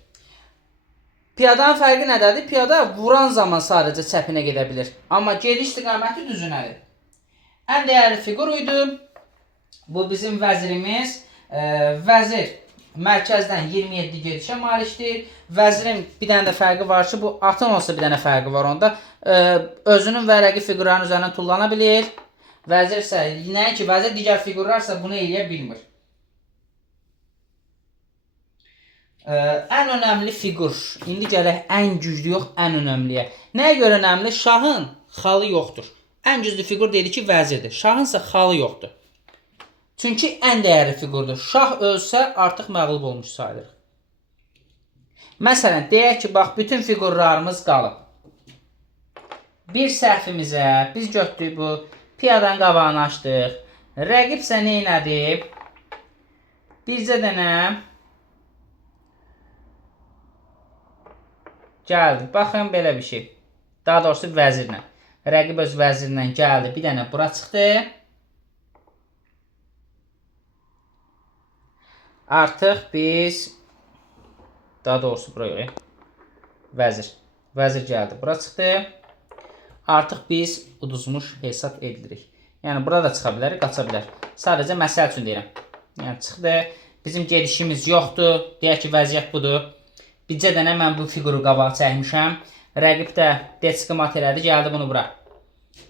Piyadanın fərqi nədədir? Piyada vuran zaman sadəcə çəpinə gedə bilir. Amma gediş istiqaməti düzünədir. Ən dəyərli fiqur idi. Bu bizim vəzirimiz. Vəzir mərkəzdən 27 gedişə malikdir. Vəzirin bir dənə də fərqi var ki, bu atın olsa bir dənə fərqi var onda. Özünün və rəqib fiqurların üzərindən tullana bilir. Vəzir isə, nəinki vəzir, digər fiqurlar isə bunu eləyə bilmir. Ən önəmli fiqur. İndi gələk ən güclü yox, ən önəmliyə. Nəyə görə önəmli? Şahın xalı yoxdur. Ən güclü fiqur dedi ki, vəzirdir. Şahın isə xalı yoxdur. Çünki ən dəyərli fiqurdur. Şah ölsə artıq məğlub olmuş sayılır. Məsələn, deyək ki, bax, bütün fiqurlarımız qalıb. Bir səhvimizə biz götürdük bu piyadanın qabağını açdıq. Rəqib isə nə elədi? Bircə dənə gəldi. Baxın, belə bir şey. Daha doğrusu vəzirlə. Rəqib öz vəzirlə gəldi. Bir dənə bura çıxdı. Artıq biz... Daha doğrusu bura görə. Vəzir. Vəzir gəldi. Bura çıxdı. Artıq biz uduzmuş hesab edirik. Yəni, bura da çıxa bilər, qaça bilər. Sadəcə məsəl üçün deyirəm. Yəni, çıxdı. Bizim gedişimiz yoxdur. Deyək ki, vəziyyət budur. Bircə dənə mən bu fiquru qabağa çəkmişəm. Rəqib də deçki mat elədi, gəldi bunu bura.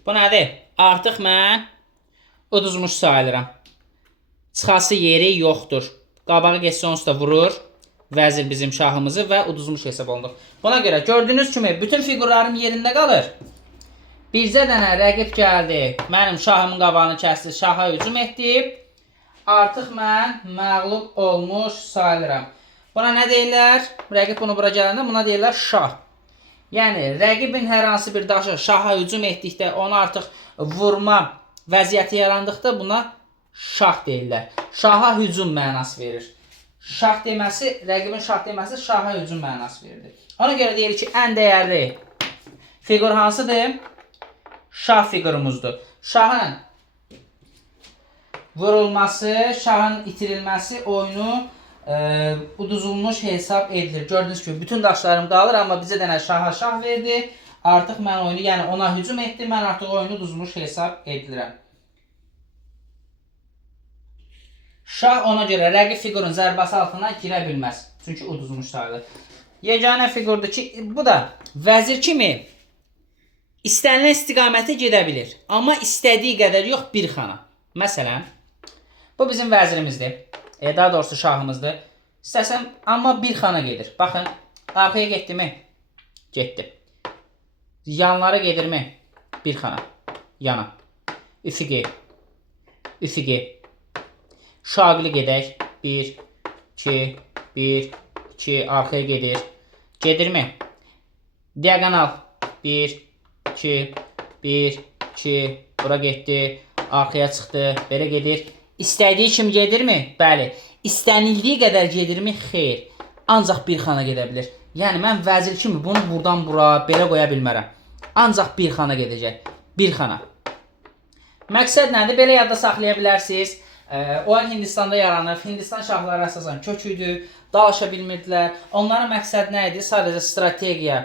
Bu nədir? Artıq mən uduzmuş sayılıram. Çıxası yeri yoxdur. Qabağa geçsə onsuz da vurur. Vəzir bizim şahımızı və uduzmuş hesab olunur. Buna görə gördüyünüz kimi bütün fiqurlarım yerində qalır. Bircə dənə rəqib gəldi. Mənim şahımın qabağını kəsdi, şaha hücum etdi. Artıq mən məğlub olmuş sayılıram. Buna nə deyirlər? Rəqib bunu bura gələndə buna deyirlər şah. Yəni, rəqibin hər hansı bir daşı şaha hücum etdikdə, onu artıq vurma vəziyyəti yarandıqda buna şah deyirlər. Şaha hücum mənası verir. Şah deməsi, rəqibin şah deməsi şaha hücum mənası verir. Ona görə deyilir ki, ən dəyərli fiqur hansıdır? Şah fiqurumuzdur. Şahın vurulması, şahın itirilməsi oyunu uduzulmuş hesab edilir. Gördüğünüz gibi bütün daşlarım qalır, amma bizə dənə şaha şah verdi. Artıq mən oyunu, yəni ona hücum etdim. Mən artıq oyunu uduzmuş hesab edilirəm. Şah ona görə rəqib fiqurun zərbəsi altına girə bilməz. Çünki uduzmuş sayılır. Yeganə fiqurdur ki, bu da vəzir kimi istənilən istiqamətə gedə bilir. Amma istədiyi qədər yox, bir xana. Məsələn, bu bizim vəzirimizdir. Daha doğrusu şahımızdır. İstəsəm, amma bir xana gedir. Baxın, arxaya getdi mi? Getdi. Yanlara gedir mi? Bir xana. Yana. Üfüqi. Üfüqi. Şaqili gedək. 1, 2, 1, 2. Arxaya gedir. Gedir mi? Diagonal. 1, 2, 1, 2. Bura getdi. Arxaya çıxdı. Belə gedir. İstədiyi kimi gedirmi? Bəli. İstənildiyi qədər gedirmi? Xeyr. Ancaq bir xana gedə bilir. Yəni mən vəzir kimi bunu buradan bura belə qoya bilmərəm. Ancaq bir xana gedəcək. Bir xana. Məqsəd nədir? Belə yadda saxlaya bilərsiniz. Oyun Hindistanda yaranıb. Hindistan şahları əsasən kök idi. Dalaşa bilmirdilər. Onların məqsədi nə idi? Sadəcə strategiya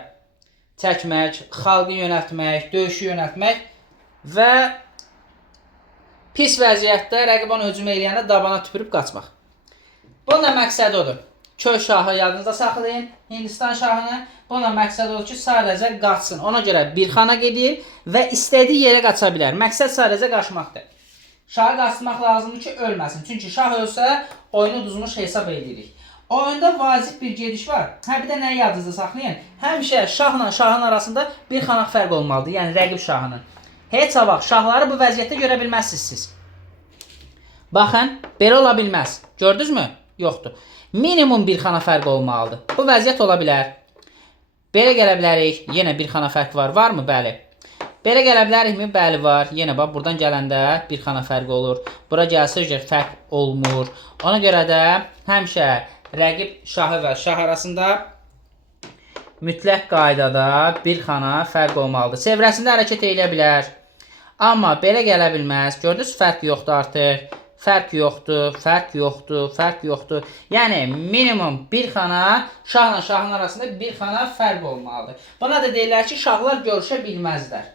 çəkmək, xalqı yönəltmək, döyüşü yönəltmək və pis vəziyyətdə rəqib ona hücum eləyəndə dabana tüpürüb qaçmaq. Bunun da məqsədi odur. Kök şahı yadınızda saxlayın. Hindistan şahını. Bunun da məqsədi odur ki, sadəcə qaçsın. Ona görə bir xana gedir və istədiyi yerə qaça bilər. Məqsəd sadəcə qaçmaqdır. Şahı qaçmaq lazımdır ki, ölməsin. Çünki şah ölsə, oyunu uduzmuş hesab edirik. Oyunda vacib bir gediş var. Hə, bir də nəyi yadınızda saxlayın? Həmişə şahla şahın arasında bir xanaq fərq olmalıdır. Yəni, rəqib şahının. Heç vaxt şahları bu vəziyyətdə görə bilməzsiniz siz. Baxın, belə ola bilməz. Gördünüz mü? Yoxdur. Minimum bir xana fərq olmalıdır. Bu vəziyyət ola bilər. Belə gələ bilərik. Yenə bir xana fərq var. Varmı? Bəli. Belə gələ bilərikmi? Bəli var. Yenə bax, buradan gələndə bir xana fərq olur. Bura gəlsə fərq olmur. Ona görə də həmişə rəqib şahı və şah arasında mütləq qaydada bir xana fərq olmalıdır. Çevrəsində hərəkət eləyə bilər. Amma belə gələ bilməz. Gördünüz, fərq yoxdur artıq. Fərq yoxdur, fərq yoxdur, fərq yoxdur. Yəni minimum bir xana şahla şahın arasında bir xana fərq olmalıdır. Buna da deyirlər ki, şahlar görüşə bilməzlər.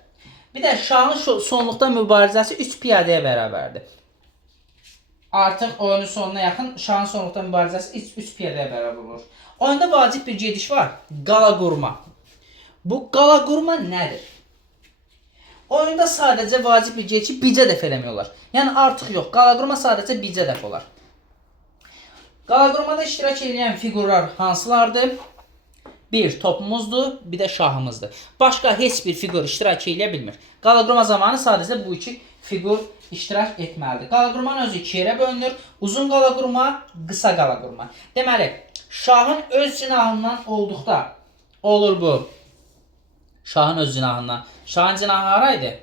Bir də şahın sonluqda mübarizəsi 3 piyadəyə bərabərdir. Artıq oyunun sonuna yaxın şahın sonluqda mübarizəsi 3 piyadəyə bərabər olur. Oyunda vacib bir gediş var. Qala qurma. Bu qala qurma nədir? Oyunda sadəcə vacib bir gediş bircə dəfə eləmək olar. Yəni artıq yox. Qala qurma sadəcə bircə dəfə olar. Qala qurmada iştirak edən fiqurlar hansılardır? Bir topumuzdur, bir də şahımızdır. Başqa heç bir fiqur iştirak edə bilmir. Qala qurma zamanı sadəcə bu iki fiqur iştirak etməlidir. Qala qurmanın özü iki yerə bölünür. Uzun qala qurma, qısa qala qurma. Deməli, şahın öz cinahından olduqda olur bu. Şahın öz cinahından. Şahın cinahı haraydı?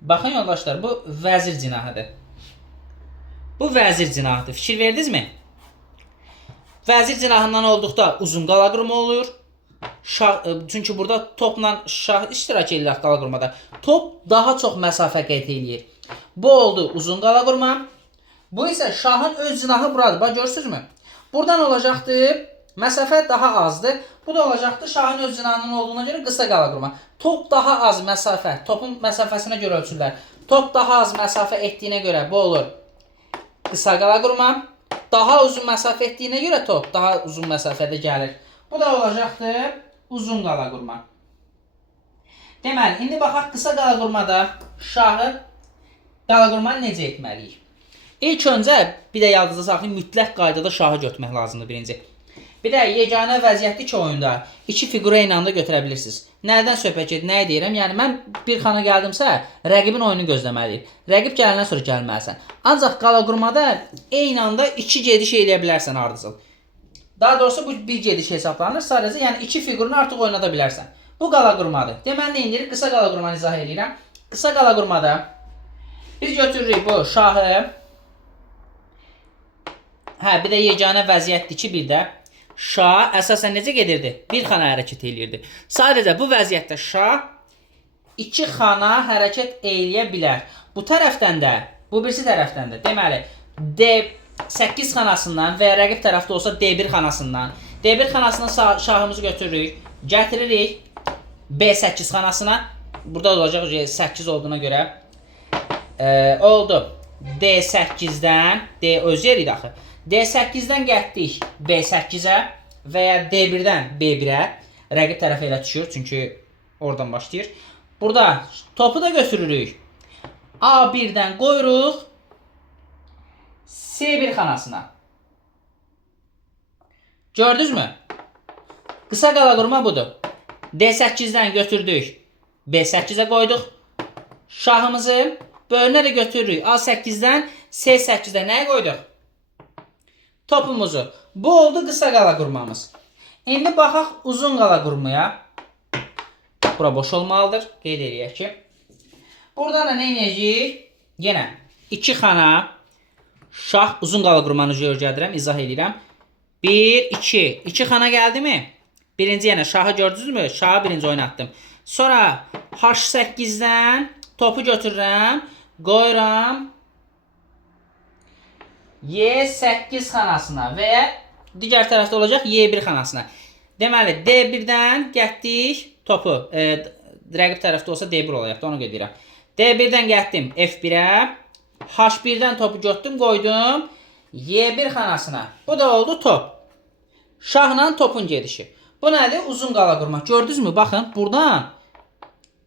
Baxın yoldaşlar, bu vəzir cinahıdır. Bu vəzir cinahıdır. Fikir verdinizmi? Vəzir cinahından olduqda uzun qala qurma olur. Çünki burada topla şah iştirak edirlər qala qurmada. Top daha çox məsafə qət eləyir. Bu oldu uzun qala qurma. Bu isə şahın öz cinahı buradır. Bax görürsünüzmü? Buradan olacaqdır. Məsafə daha azdır. Bu da olacaqdır şahın öz cinahının olduğuna görə qısa qala qurma. Top daha az məsafə, topun məsafəsinə görə ölçürlər. Top daha az məsafə etdiyinə görə bu olur qısa qala qurma. Daha uzun məsafə etdiyinə görə top daha uzun məsafədə gəlir. Bu da olacaqdır uzun qala qurma. Deməli, indi baxaq qısa qala qurmada şahı qala qurmanı necə etməliyik? İlk öncə bir də yadınızda saxlayın, mütləq qaydada şahı götürmək lazımdır birinci. Bir də yeganə vəziyyətli ki oyunda iki fiquru eyni anda götürə bilirsiniz. Nədən söhbət gedir, nəyə deyirəm? Yəni mən bir xana gəldimsə, rəqibin oyunu gözləməliyim. Rəqib gələndən sonra gəlməlisən. Ancaq qala qurmada eyni anda iki gediş eləyə bilərsən ardıcıl. Daha doğrusu bu bir gediş hesablanır. Sadəcə yəni iki fiqurunu artıq oynada bilərsən. Bu qala qurmadır. Deməli nə edirik? Qısa qala qurmanı izah edirəm. Qısa qala qurmada biz götürürük bu şahı. Bir də yeganə vəziyyətdir ki, bir də şah əsasən necə gedirdi? Bir xana hərəkət eləyirdi. Sadəcə bu vəziyyətdə şah iki xana hərəkət eləyə bilər. Bu tərəfdən də, bu birisi tərəfdən də. Deməli, D8 xanasından və ya rəqib tərəfdə olsa D1 xanasından. D1 xanasından şahımızı götürürük, gətiririk B8 xanasına. Burada olacaq 8 olduğuna görə. Oldu. D8-dən, D öz yeridir axı. D8-dən getdik B8-ə və ya D1-dən B1-ə. Rəqib tərəfə elə düşür, çünki oradan başlayır. Burada topu da götürürük. A1-dən qoyuruq C1 xanasına. Gördünüzmü? Qısa qala qurma budur. D8-dən götürdük. B8-ə qoyduq. Şahımızı bölünə də götürürük. A8-dən C8-ə nəyə qoyduq? Topumuzu. Bu oldu qısa qala qurmamız. İndi baxaq uzun qala qurmaya. Bura boş olmalıdır. Qeyd edək ki. Buradan da nə edəcəyik? Yenə 2 xana şah uzun qala qurmanı öyrədirəm, izah edirəm. 1, 2. 2 xana gəldi mi? Birinci yenə şahı gördünüzmü? Şahı birinci oynatdım. Sonra H8-dən topu götürürəm, qoyuram Y8 xanasına və ya digər tərəfdə olacaq Y1 xanasına. Deməli, D1-dən getdik topu. Rəqib tərəfdə olsa D1 olacaqdı, onu qeyd edirəm. D1-dən getdim F1-ə. H1-dən topu götürdüm, qoydum Y1 xanasına. Bu da oldu top. Şahla topun gedişi. Bu nədir? Uzun qala qurma. Gördünüzmü? Baxın, buradan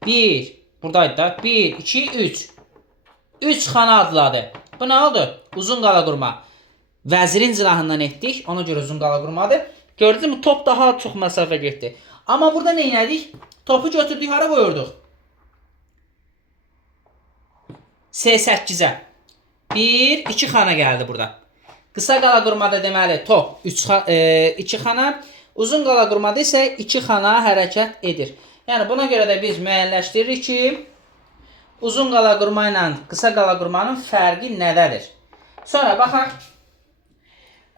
1, buradaydı da 1, 2, 3. 3 xana adladı. Bu nə oldu? Uzun qala qurma. Vəzirin cinahından etdik. Ona görə uzun qala qurmadır. Gördünüzmü? Top daha çox məsafə getdi. Amma burada nə elədik? Topu götürdük, hara qoyurduq? C8-ə. 1, 2 xana gəldi burada. Qısa qala qurmada deməli top 2 xana. Uzun qala qurmada isə 2 xana hərəkət edir. Yəni buna görə də biz müəyyənləşdiririk ki, uzun qala qurma ilə qısa qala qurmanın fərqi nədədir? Sonra baxaq.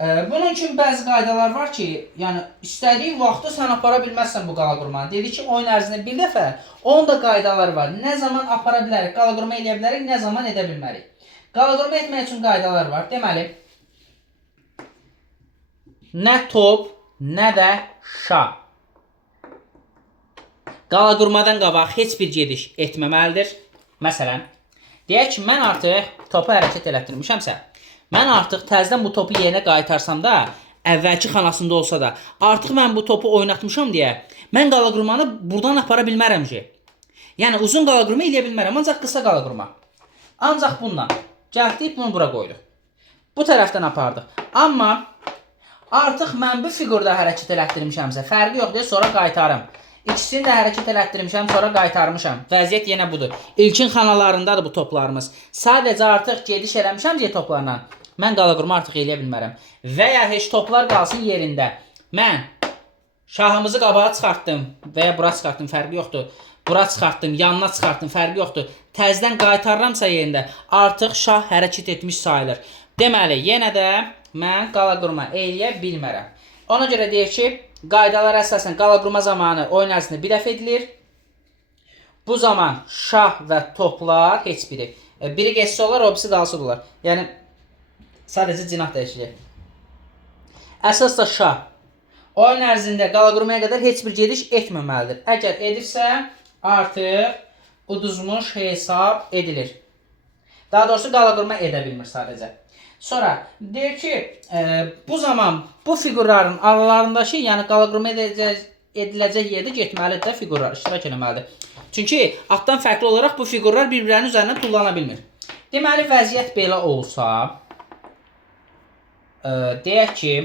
Bunun üçün bəzi qaydalar var ki, yəni istədiyin vaxtı sən apara bilməzsən bu qala qurmanı. Dedi ki, oyun ərzində bir dəfə, onun da qaydaları var. Nə zaman apara bilərik, qala qurma eləyə bilərik, nə zaman edə bilmərik. Qala qurma etmək üçün qaydalar var. Deməli, nə top, nə də şah. Qala qurmadan qabaq heç bir gediş etməməlidir. Məsələn, deyək ki, mən artıq topu hərəkət elətdirmişəmsə, mən artıq təzədən bu topu yerinə qaytarsam da, əvvəlki xanasında olsa da, artıq mən bu topu oynatmışam deyə, mən qala qurmanı buradan apara bilmərəm ki. Yəni, uzun qala qurma eləyə bilmərəm, ancaq qısa qala qurma. Ancaq bundan gəldik, bunu bura qoyduq. Bu tərəfdən apardıq. Amma artıq mən bu figurda hərəkət elətdirmişəmsə, fərqi yoxdur, sonra qaytarım. İkisini də hərəkət elətdirmişəm, sonra qaytarmışam. Vəziyyət yenə budur. İlkin xanalarındadır bu toplarımız. Sadəcə artıq gediş eləmişəm deyə toplarla. Mən qala qurma artıq eləyə bilmərəm. Və ya heç toplar qalsın yerində. Mən şahımızı qabağa çıxartdım və ya bura çıxartdım, fərqi yoxdur. Bura çıxartdım, yanına çıxartdım, fərqi yoxdur. Təzədən qaytarıramsa yerində artıq şah hərəkət etmiş sayılır. Deməli, yenə də mən qala qurma eləyə bilmərəm. Ona görə deyək ki, qaydalar əsasən qala qurma zamanı oyun ərzində bir dəfə edilir. Bu zaman şah və toplar heç biri. Biri geçsə olar, o birisi qalsa olar. Yəni, sadəcə cinah dəyişilir. Əsas da şah. Oyun ərzində qala qurmaya qədər heç bir gediş etməməlidir. Əgər edirsə, artıq uduzmuş hesab edilir. Daha doğrusu qala qurma edə bilmir sadəcə. Sonra deyir ki, bu zaman bu figurların aralarındakı, yəni qala qurma ediləcək yerdə getməlidir də figurlar, iştirak eləməlidir. Çünki altdan fərqli olaraq bu figurlar bir-birlərinin üzərindən tullana bilmir. Deməli, vəziyyət belə olsa, deyək ki,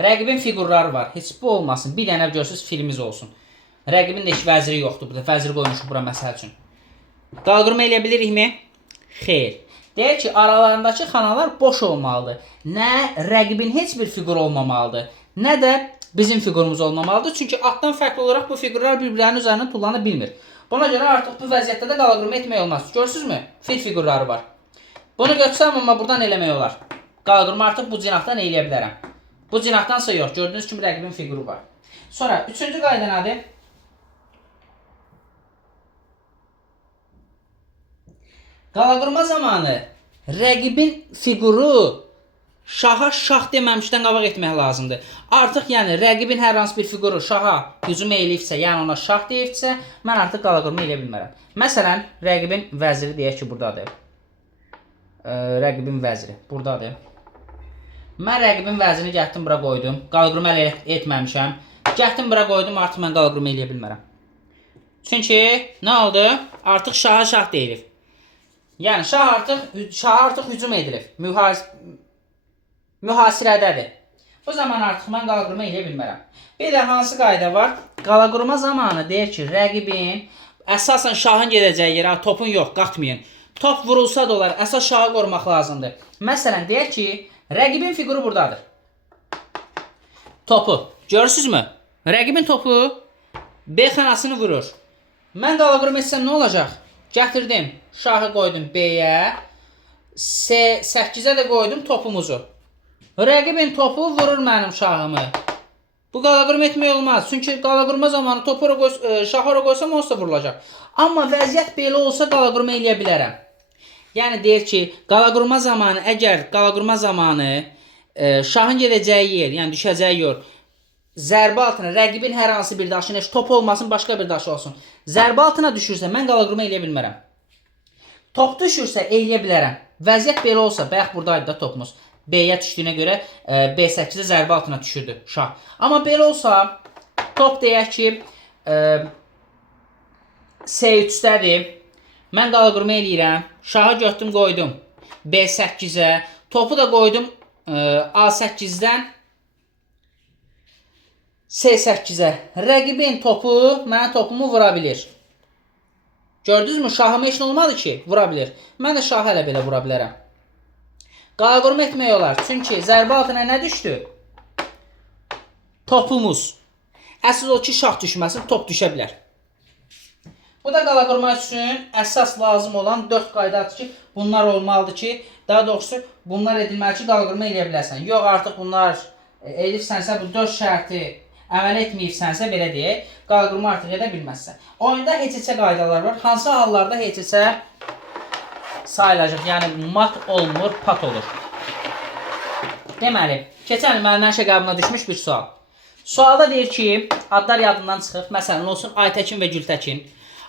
rəqibin figurları var. Heç bu olmasın. Bir dənə görsünüz filmimiz olsun. Rəqibin də heç vəziri yoxdur burada. Vəzir qoymuşu bura məsəl üçün. Qala qurma eləyə bilirikmi? Xeyr. Deyək ki, aralarındakı xanalar boş olmalıdır. Nə rəqibin heç bir fiquru olmamalıdır, nə də bizim figurumuz olmamalıdır. Çünki altdan fərqli olaraq bu figurlar bir-birlərinin üzərindən tullana bilmir. Buna görə artıq bu vəziyyətdə də qala qurma etmək olmaz. Görürsünüzmü? Fil figurları var. Bunu götürsəm, amma buradan eləmək olar. Qala qurma artıq bu cinahdan eləyə bilərəm. Bu cinahdansa yox. Gördüyünüz kimi rəqibin figuru var. Sonra, üçüncü qayda nədir? Qala qurma zamanı rəqibin figuru şaha şah deməmişdən qabaq etmək lazımdır. Artıq yəni rəqibin hər hansı bir figuru şaha hücum eləyibsə, yəni ona şah deyibsə, mən artıq qala qurma eləyə bilmərəm. Məsələn, rəqibin vəziri deyək ki, buradadır. Rəqibin vəziri buradadır. Mən rəqibin vəzirini gətdim bura qoydum. Qala qurma etməmişəm. Gətdim bura qoydum, artıq mən qala qurma eləyə bilmərəm. Çünki nə oldu? Artıq şaha şah deyilib. Yəni şaha artıq hücum edilib. Mühasirədədir. Bu zaman artıq mən qala qurma eləyə bilmərəm. Bir də hansı qayda var? Qala qurma zamanı deyək ki, rəqibin əsasən şahın gedəcəyi yerə, topun yox, qatmayın. Top vurulsa da olar, əsas şahı qorumaq lazımdır. Məsələn, deyək ki, rəqibin figuru buradadır. Topu, görürsünüzmü? Rəqibin topu B xanasını vurur. Mən qala qurma etsəm nə olacaq? Gətirdim, şahı qoydum B-yə, C8-ə də qoydum topumuzu. Rəqibin topu vurur mənim şahımı. Bu qala qurma etmək olmaz. Çünki qala qurma zamanı topu şahı ora qoysam olsa vurulacaq. Amma vəziyyət belə olsa qala qurma eləyə bilərəm. Yəni deyir ki, qala qurma zamanı, əgər qala qurma zamanı şahın gedəcəyi yer, yəni düşəcəyi yer, zərbə altına rəqibin hər hansı bir daşın, heç top olmasın, başqa bir daş olsun. Zərbə altına düşürsə, mən qala qurma eləyə bilmərəm. Top düşürsə, eləyə bilərəm. Vəziyyət belə olsa, bayaq buradaydı da topumuz. B-yə düşdüyünə görə B8-də zərbə altına düşürdü şah. Amma belə olsa, top deyək ki, C3-dədir. Mən qala qurma eləyirəm. Şahı götdüm, qoydum B8-ə. Topu da qoydum A8-dən C8-ə. Rəqibin topu mənə topumu vura bilir. Gördünüzmü? Şahıma heç nə olmadı ki, vura bilir. Mən də şahı hələ belə vura bilərəm. Qala qurma etmək olar. Çünki zərbə altına nə düşdü? Topumuz. Əsas o ki, şah düşməsin, top düşə bilər. Bu da qala qurmaq üçün əsas lazım olan 4 qaydadır ki, bunlar olmalıdır ki, daha doğrusu bunlar edilməli ki, qala qurma eləyə bilərsən. Yox, artıq bunlar edibsənsə, bu 4 şərti əməl etməyibsənsə, belə deyək, qala qurma artıq edə bilməzsən. Oyunda heç-heçə qaydalar var. Hansı hallarda heç-heçə sayılacaq, yəni mat olmur, pat olur. Deməli, keçən il mənim nəşə qəbuluna düşmüş bir sual. Sualda deyir ki, adlar yadından çıxıb, məsələn olsun Aytəkin və Gültəkin.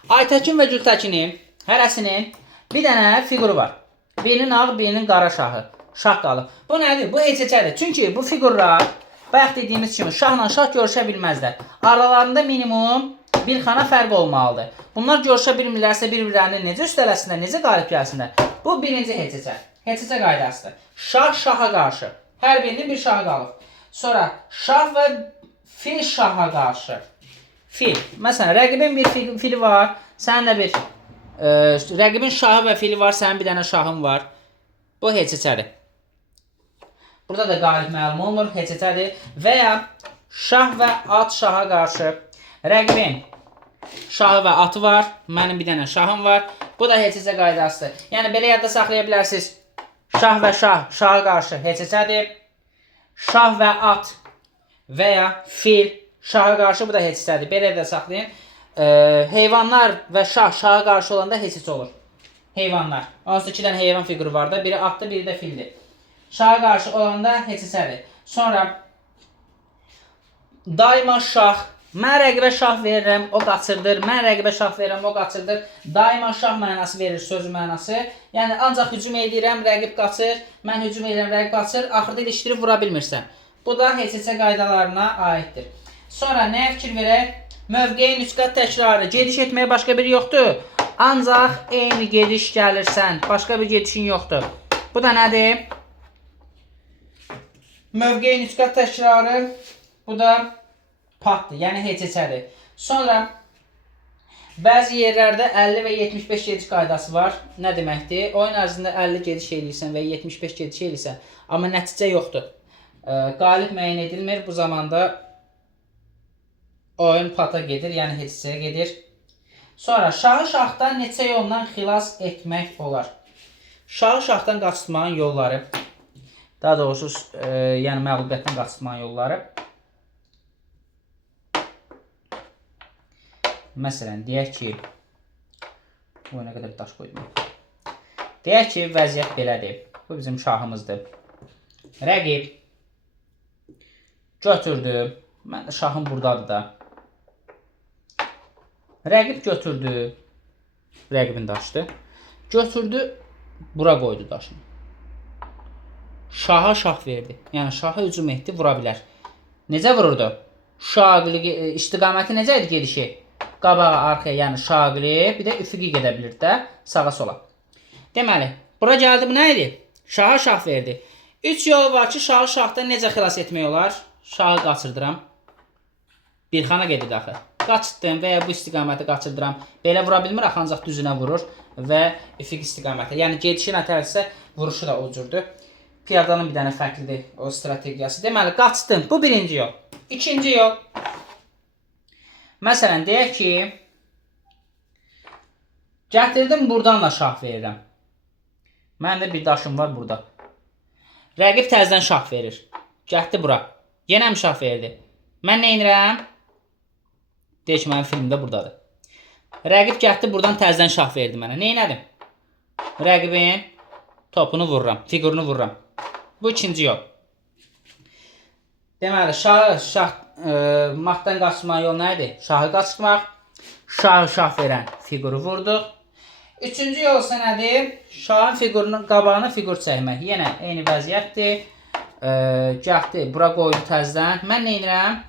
Aytəkin və Gültəkinin hərəsinin bir dənə fiquru var. Birinin ağ, birinin qara şahı. Şah qalıb. Bu nədir? Bu heç-heçədir. Çünki bu fiqurlar, bayaq dediyimiz kimi, şahla şah görüşə bilməzlər. Aralarında minimum bir xana fərq olmalıdır. Bunlar görüşə bilmirlərsə bir-birlərini necə üstələsinlər, necə qalib gəlsinlər? Bu birinci heç-heçə. Heç-heçə qaydasıdır. Şah şaha qarşı. Hər birinin bir şahı qalıb. Sonra şah və fil şaha qarşı. Fil. Məsələn, rəqibin bir fili var, sənin də bir rəqibin şahı və fili var, sənin bir dənə şahın var. Bu heç-heçədir. Burada da qalib məlum olmur, heç-heçədir. Və ya şah və at şaha qarşı. Rəqibin şahı və atı var, mənim bir dənə şahım var. Bu da heç-heçə qaydasıdır. Yəni belə yadda saxlaya bilərsiniz. Şah və şaha qarşı heç-heçədir. Şah və at və ya fil şaha qarşı, bu da heç-heçədir. Belə də saxlayın. Heyvanlar və şaha qarşı olanda heç-heçə olur. Heyvanlar. Onsuz 2 dənə heyvan fiquru var da, biri atdır, biri də fildir. Şaha qarşı olanda heç-heçədir. Sonra daima şah. Mən rəqibə şah verirəm, o qaçırdır. Mən rəqibə şah verirəm, o qaçırdır. Daima şah mənası verir, söz mənası. Yəni ancaq hücum edirəm, rəqib qaçır. Mən hücum edirəm, rəqib qaçır. Axırda ilişdirib vura bilmirsən. Bu da heç-heçə qaydalarına aiddir. Sonra nəyə fikir verək? Mövqeyin 3 qat təkrarı. Gediş etməyə başqa biri yoxdur. Ancaq eyni gediş gəlirsən. Başqa bir gedişin yoxdur. Bu da nədir? Mövqeyin 3 qat təkrarı. Bu da patdır, yəni heç-heçədir. Sonra bəzi yerlərdə 50 və 75 gediş qaydası var. Nə deməkdir? Oyun ərzində 50 gediş eləyirsən və 75 gediş eləyirsən, amma nəticə yoxdur. Qalib müəyyən edilmir. Bu zamanda oyun pata gedir, yəni heç-heçəyə gedir. Sonra şahı şahdan neçə yolla xilas etmək olar? Şahı şahdan qaçırtmağın yolları, daha doğrusu yəni məğlubiyyətdən qaçırtmağın yolları. Məsələn, deyək ki, oyuna qədər daş qoydum. Deyək ki, vəziyyət belədir. Bu bizim şahımızdır. Rəqib götürdü. Mən də şahım buradadır da. Rəqib götürdü. Rəqibin daşdı. Götürdü, bura qoydu daşını. Şaha şah verdi. Yəni şaha hücum etdi, vura bilər. Necə vururdu? Şaqili istiqaməti necə idi gedişi? Qabağa, arxaya, yəni şaqili, bir də üfüqi gedə bilir də, sağa sola. Deməli, bura gəldi, bu nə idi? Şaha şah verdi. 3 yol var ki, şahı şahdan necə xilas etmək olar? Şahı qaçırdıram. Bir xana gedir axı. Qaçırdım və ya bu istiqaməti qaçırdıram. Belə vura bilmir, axı ancaq düzünə vurur və üfüq istiqaməti. Yəni gedişi nətərsə, vuruşu da o cürdür. Piyadanın bir dənə fərqlidir o strategiyası. Deməli, qaçdım. Bu birinci yol. İkinci yol. Məsələn, deyək ki, gətirdim, buradan da şah verirəm. Məndə bir daşım var burada. Rəqib təzdən şah verir. Gətdi bura. Yenə mi şah verdi? Mən nə edirəm? Deyək ki, mənim filmdə buradadır. Rəqib gətdi, buradan təzdən şah verdi mənə. Nə elədim? Rəqibin topunu vururam, figurunu vururam. Bu ikinci yol. Deməli, matdan qaçırmaq yol nə idi? Şahı qaçırmaq. Şahı şah verən figuru vurduq. Üçüncü yol isə nədir? Şahın figurunun qabağına figur çəkmək. Yenə eyni vəziyyətdir. Gətdi, bura qoydu təzdən. Mən nə edirəm?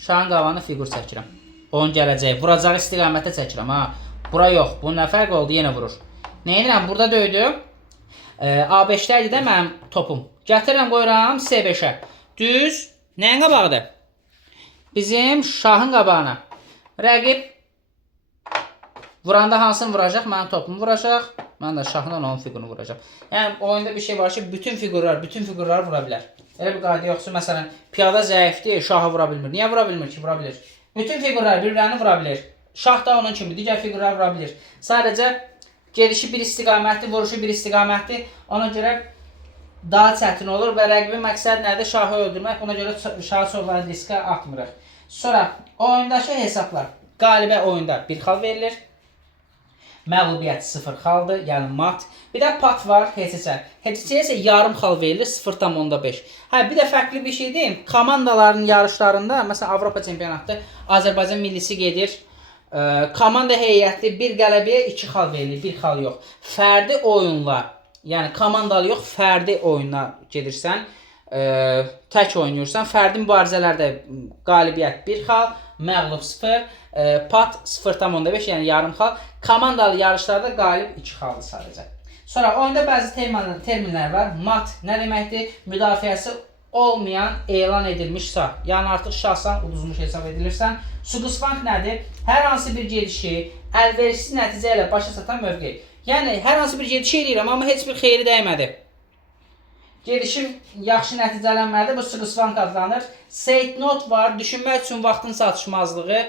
Şahın qabağına figur çəkirəm. Onun gələcəyi, vuracağı istiqamətə çəkirəm. Bura yox, bu nə fərq oldu? Yenə vurur. Nə edirəm? Burada döydü. A5'də idi də mənim topum. Gətirirəm, qoyuram C5'ə. Düz, nəyin qabağıdır? Bizim şahın qabağına. Rəqib vuranda hansını vuracaq? Mənim topumu vuracaq. Mən də şahla onun figurunu vuracaq. Yəni oyunda bir şey var ki, bütün figurlar vura bilər. Elə bir qayda yoxsa, məsələn, piyada zəifdir, şahı vura bilmir. Niyə vura bilmir ki? Vura bilir. Bütün figurlar bir-birini vura bilir. Şah da onun kimi digər fiqurlar vura bilir. Sadəcə gedişi bir istiqamətli, vuruşu bir istiqamətli. Ona görə daha çətin olur və rəqibin məqsəd nədir? Şahı öldürmək. Buna görə şahı çox vaxt riskə atmırıq. Sonra oyundakı hesablar. Qalibə oyunda 1 xal verilir. Məğlubiyyət 0 xaldır, yəni mat. Bir də pat var, heç-heçə. Heç-heçəyə isə yarım xal verilir, 0,5. Hə, bir də fərqli bir şey deyim. Komandaların yarışlarında, məsələn Avropa çempionatında Azərbaycan millisi gedir. Komanda heyəti bir qələbəyə 2 xal verilir, 1 xal yox. Fərdi oyunlar, yəni komandalı yox, fərdi oyunlar gedirsən, tək oynayırsan. Fərdi mübarizələrdə qalibiyyət 1 xal, məğlub 0, pat 0,5, yəni yarım xal. Komandalı yarışlarda qalib 2 xaldır sadəcə. Sonra oyunda bəzi terminlər var. Mat nə deməkdir? Müdafiəsi olmayan elan edilmiş şah. Yəni artıq şahsan uduzmuş hesab edilirsən. Zugzwang nədir? Hər hansı bir gedişi əlverişsiz nəticə ilə başa çatan mövqe. Yəni hər hansı bir gediş edirəm, amma heç bir xeyri dəymədi. Gedişim yaxşı nəticələnmədi. Bu Zugzwang adlanır. Side note var. Düşünmək üçün vaxtın çatışmazlığı.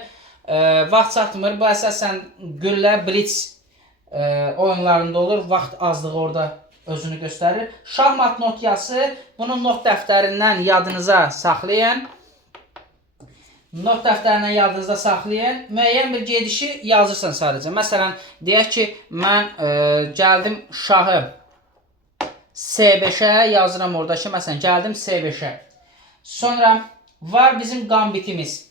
Vaxt çatmır. Bu əsasən güllə, blitz oyunlarında olur. Vaxt azlığı orada özünü göstərir. Şahmat notyası. Bunu not dəftərindən yadınıza saxlayın. Not dəftərindən yadınızda saxlayın. Müəyyən bir gedişi yazırsan sadəcə. Məsələn, deyək ki, mən gəldim şahı C5-ə yazıram orada ki, məsələn, gəldim C5-ə. Sonra var bizim qambitimiz.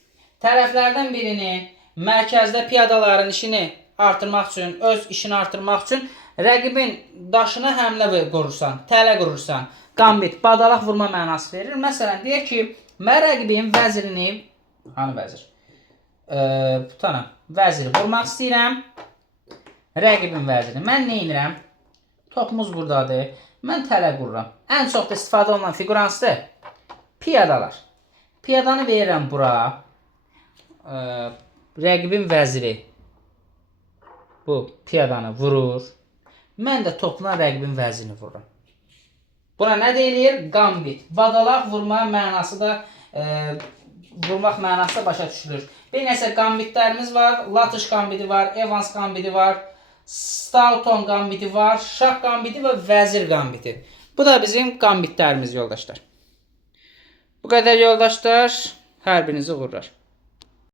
Tərəflərdən birinin mərkəzdə piyadaların işini artırmaq üçün, öz işini artırmaq üçün rəqibin daşına həmlə qurursan, tələ qurursan. Qambit, badalaq vurma mənası verir. Məsələn, deyək ki, mən rəqibin vəzirini, hanı vəzir? Vəziri vurmaq istəyirəm. Rəqibin vəziri. Mən nə edirəm? Topumuz buradadır. Mən tələ qururam. Ən çox da istifadə olunan fiqur hansıdır? Piyadalar. Piyadanı verirəm bura. Rəqibin vəziri bu piyadanı vurur. Mən də topla rəqibin vəzirini vururam. Buna nə deyilir? Gambit. Badalaq vurma mənası da vurmaq mənası da başa düşülür. Bir nəsə gambitlərimiz var. Latış gambiti var, Evans gambiti var, Stoughton gambiti var, şah gambiti və vəzir gambiti. Bu da bizim gambitlərimiz yoldaşlar. Bu qədər yoldaşlar. Hər birinizi uğurlar.